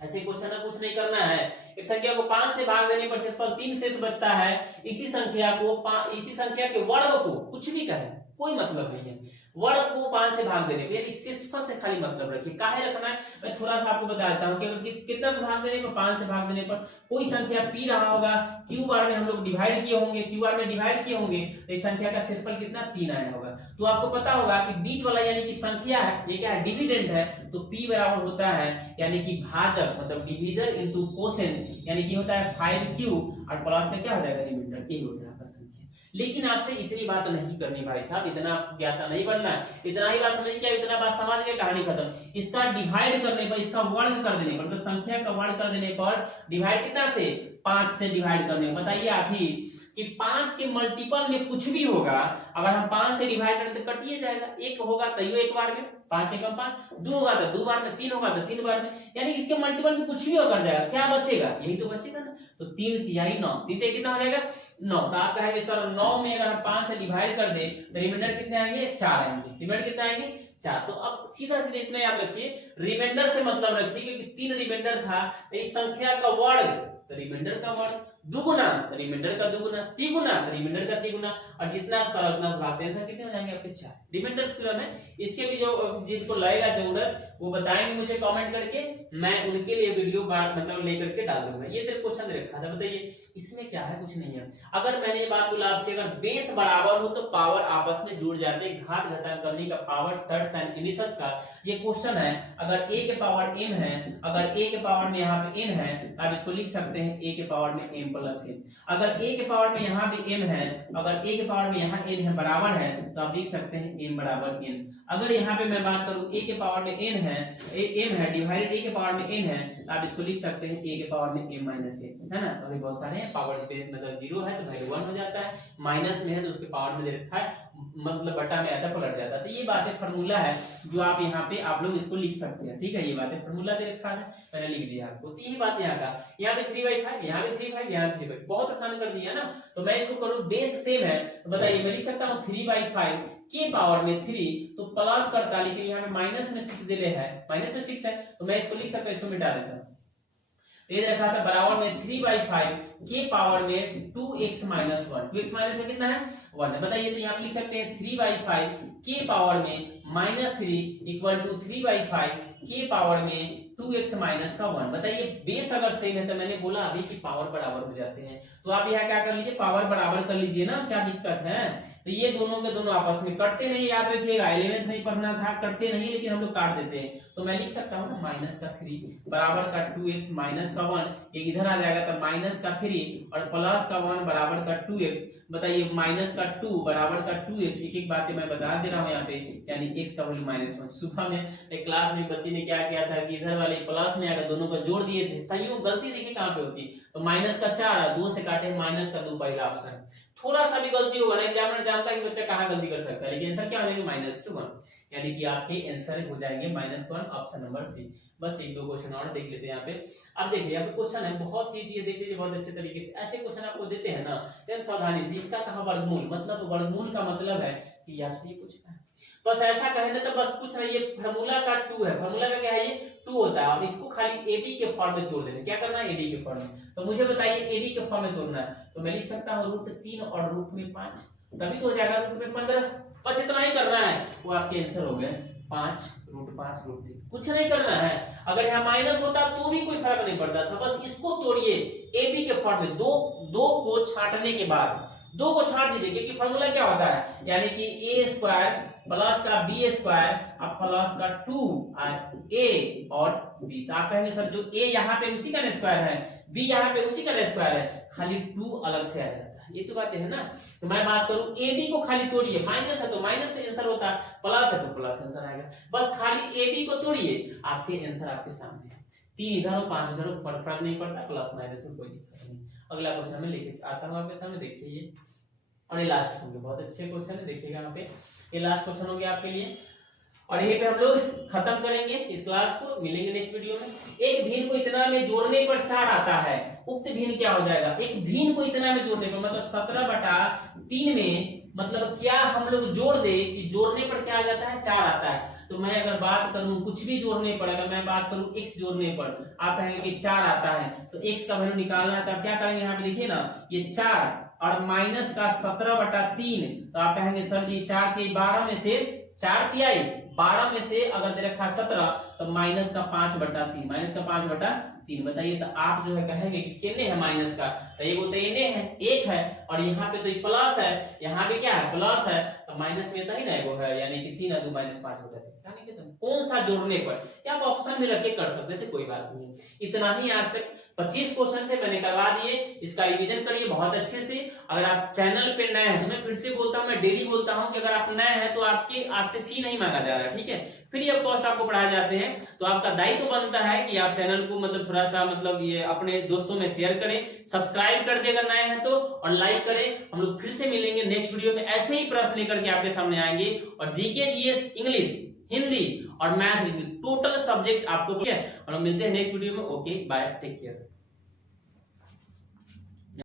ऐसे क्वेश्चन कुछ नहीं करना है, एक संख्या को 5 से भाग देने पर शेषफल 3 शेष बचता है। इसी संख्या के वर्ग को, कुछ भी कहे कोई मतलब नहीं है, वर्ग को 5 से भाग देने पे, शेषफल से खाली मतलब रखिए। काहे रखना है मैं थोड़ा सा आपको बता देता हूँ कि कितना से भाग देने पर, 5 से भाग देने पर कोई संख्या पी रहा होगा, क्यू बार में हम लोग डिवाइड किए होंगे, क्यू बार में डिवाइड किए होंगे, तो इस संख्या का शेषफल कितना 3 आया होगा। तो आपको पता होगा कि बीच वाला यानी कि संख्या है, ये क्या है, डिविडेंड है, तो p बराबर होता है यानी कि भाजक, मतलब डिवीजर इनटू कोसेंट, यानी कि होता है 5q और प्लस का क्या हो जाएगा रिमाइंडर, यही होता है आपका संख्या। लेकिन आपसे इतनी बात नहीं करनी भाई साहब, इतना ज्ञाता नहीं बनना है, इतना ही बात समझ, क्या इतना बात समझ गए, कहानी खत्म। इसका डिवाइड करने पर, इसका वर्ग कर देने पर, मतलब संख्या का वर्ग कर देने पर, डिवाइड कितना से, 5 से डिवाइड करने, बताइए आप ही कि 5 के मल्टीपल में कुछ भी होगा, अगर हम 5 से डिवाइड करें तो कटिए जाएगा, एक होगा तो एक बार में 5 एकम 5, 2 होगा तो 2 बार में, 3 होगा तो 3 बार में, यानी इसके मल्टीपल में कुछ भी कर जाएगा, क्या बचेगा, यही तो बचेगा ना। तो 3 तिहाई 9, तीते कितना हो जाएगा 9, तो आप कहेंगे सर 9 में अगर हम 5 से डिवाइड कर दे तो रिमाइंडर कितने आएंगे, 4 आएंगे, रिमाइंडर कितना आएंगे 4। तो अब सीधा सीधा इतना याद रखिए, रिमाइंडर से मतलब रखिए क्योंकि 3 रिमाइंडर था, तो इस संख्या का वर्ग तो रिमाइंडर का वर्ग, दुगुना तो रिमाइंडर का दुगुना, तिगुना तो रिमाइंडर का तिगुना, और जितना स्क्वायर उतना भागते हैं, कितने हो जाएंगे आपके 4 रिमाइंडर थ्योरम है। इसके भी जो जिनको लगेगा जरूरत वो बताएंगे मुझे कमेंट करके, मैं उनके लिए वीडियो मतलब लेकर के डाल दूंगा। ये तेरे क्वेश्चन दे रखा था, बताइए इसमें क्या है, कुछ नहीं है। अगर मैंने ये बात बोला आपसे, अगर बेस बराबर हो तो पावर आपस में जुड़ जाते हैं, घात घटा करने का पावर सर्ट्स एंड इनिशस का ये क्वेश्चन है। अगर a के पावर m है, अगर a के पावर में यहाँ पे n है तो आप इसको लिख सकते हैं a के पावर में m प्लस n। अगर a के पावर में यहाँ पे m है, अगर a के पावर में यहाँ n है बराबर है तो आप लिख सकते हैं m बराबर n। अगर यहाँ पे मैं बात करूँ a के पावर में n है, m है डिवाइडेड a के पावर में n है, तो आप इसको लिख सकते हैं a के पावर में m माइनस n, है ना। अभी बहुत सारे हैं, पावर बेस मतलब 0 है तो वैल्यू 1 हो जाता है, माइनस में है तो उसके पावर में दे रखा है, मतलब बटा में आता पलट जाता है। तो ये बातें फार्मूला है जो आप यहाँ पे आप लोग इसको लिख सकते हैं, ठीक है। ये बातें फार्मूला दे रखा है, मैंने लिख दिया आपको। तो यही बात यहाँ का, यहाँ पे 3/5, यहाँ पे 3/5, यहाँ 3/5, बहुत आसान कर दिया ना। तो मैं इसको करूँ, बेस सेम है तो बताइए मैं लिख सकता हूँ 3/5 के पावर में 3, तो प्लस करता, लेकिन यहाँ पे माइनस में 6 दे रहे हैं, माइनस में 6 है तो मैं इसको लिख सकता हूँ, इसको मिटा देता हूँ। ये रखा था बराबर में 3/5 के पावर में 2x माइनस 1, 2x माइनस में कितना है 1 है, बताइए। तो यहाँ पे लिख सकते हैं 3/5 के पावर में माइनस 3 इक्वल टू 3/5 के पावर में 2x माइनस का 1। बताइए बेस अगर सेम है तो मैंने बोला अभी कि पावर बराबर हो जाते हैं, तो आप यहाँ क्या कर लीजिए, पावर बराबर कर लीजिए ना, क्या दिक्कत है। तो ये दोनों के दोनों आपस में कटते नहीं, याद रखिएगा 11th में पढ़ना था, कटते नहीं लेकिन हम लोग काट देते हैं। तो मैं लिख सकता हूँ ना माइनस का 3 बराबर का 2x माइनस का 1, ये इधर आ जाएगा तो माइनस का 3 और प्लस का 1 बराबर का 2x। बताइए माइनस का 2 बराबर का 2x, एक एक बातें मैं बता दे रहा हूँ यहाँ पे, यानी x का वैल्यू -1। सुबह में एक क्लास में बच्ची ने क्या किया था कि इधर वाले प्लस में आकर दोनों को जोड़ दिए थे, संयोग गलती देखिए कहाँ पे होती, तो माइनस का 4 2 से काटे माइनस का 2, पहला ऑप्शन। थोड़ा सा भी गलती होगा ना, एग्जामिनर जानता है कि बच्चा कहाँ गलती कर सकता है, लेकिन आंसर क्या हो जाएगा -1, यानी कि आपके आंसर हो जाएंगे -1, ऑप्शन नंबर सी। बस एक दो क्वेश्चन और देख लेते हैं यहाँ पे। अब देखिए यहाँ पे क्वेश्चन है, बहुत ही चीजें देख लीजिए बहुत अच्छे तरीके से। ऐसे क्वेश्चन आपको देते हैं ना तो सावधानी से, इसका कहा वर्गमूल, मतलब वर्गमूल का मतलब है कि आपसे ये पूछना है, बस ऐसा कहे ना तो बस कुछ नहीं, ये फार्मूला का 2 है, फार्मूला का क्या है ये 2 होता है, और इसको खाली ab के फॉर्म में तोड़ देना। क्या करना है ab के फॉर्म में, तो मुझे बताइए ab के फॉर्म में तोड़ना है, तो मैं लिख सकता हूँ √3 और √5, तभी तो हो जाएगा √15। बस इतना ही करना है, वो आपके आंसर हो गए 5 √5 √3, कुछ नहीं करना है। अगर यहाँ माइनस होता तो भी कोई फर्क नहीं पड़ता था, बस इसको तोड़िए ab के फॉर्म में, दो को छांटने के बाद, 2 को छांट दीजिए, क्योंकि फॉर्मूला क्या होता है, यानी कि a² प्लस का b² अब प्लस का 2a और b। तो आप कहेंगे सर जो a यहाँ पे उसी का स्क्वायर है, b यहाँ पे उसी का स्क्वायर है, खाली 2 अलग से आ जाता है, ये तो बात है ना। तो मैं बात करूं ab को खाली तोड़िए, माइनस है तो माइनस से आंसर होता है, प्लस है तो प्लस आंसर आएगा, बस खाली ab को तोड़िए, आपके आंसर आपके सामने है। 3 इधर हो 5 उधर हो, फर्क नहीं पड़ता, प्लस माइनस में कोई दिक्कत नहीं। अगला क्वेश्चन में लेके आता हूँ आपके सामने, देखिए ये, और ये लास्ट होंगे, बहुत अच्छे क्वेश्चन है, देखिएगा यहाँ पे, ये लास्ट क्वेश्चन हो गया आपके लिए। और यहीं पे हम लोग खत्म करेंगे इस क्लास को, मिलेंगे नेक्स्ट वीडियो में। एक भिन्न को इतना में जोड़ने पर 4 आता है, उक्त भिन्न क्या हो जाएगा, एक भिन्न को इतना में जोड़ने पर मतलब 17/3 में मतलब क्या हम लोग जोड़ दे कि जोड़ने पर क्या आ जाता है, 4 आता है। तो मैं अगर बात करूं कुछ भी जोड़ने पर, अगर मैं बात करूं x जोड़ने पर, आप कहेंगे कि 4 आता है, तो x का वैल्यू निकालना है, तो आप क्या करेंगे, यहाँ पे देखिए ना ये 4 और माइनस का 17/3, तो आप कहेंगे सर जी 4 के 12 में से 4 तिहाई 12 में से अगर दे रखा 17, तो माइनस का 5/3, माइनस का 5/3 बताइए। तो आप जो है कहेंगे कि कितने है माइनस का, तो ये तो इन्हें है 1 है, और यहाँ पे तो ये प्लस है, यहाँ पे क्या है प्लस है, तो माइनस में तो ही ना वो है, यानी कि 3 है 2 माइनस 5/3। यानी कि कौन सा जोड़ने पर, या आप ऑप्शन में रख के कर सकते थे, कोई बात नहीं। इतना ही आज तक 25 क्वेश्चन थे, मैंने करवा दिए। इसका रिवीजन करिए बहुत अच्छे से। अगर आप चैनल पे नए हैं तो मैं फिर से बोलता हूं, मैं डेली बोलता हूं कि अगर आप नए हैं तो आपसे फी नहीं मांगा जा रहा है, ठीक है, फ्री ऑफ कॉस्ट आपको पढ़ाए जाते हैं। तो आपका दायित्व बनता है कि आप चैनल को मतलब थोड़ा सा मतलब ये अपने दोस्तों में शेयर करें, सब्सक्राइब कर दे अगर नए हैं तो, और लाइक करें। हम लोग फिर से मिलेंगे नेक्स्ट वीडियो में, ऐसे ही प्रश्न लेकर के आपके सामने आएंगे, और जीके जीएस इंग्लिश हिंदी और मैथ टोटल सब्जेक्ट आपको, ठीक है। और हम मिलते हैं नेक्स्ट वीडियो में। Okay bye, take care.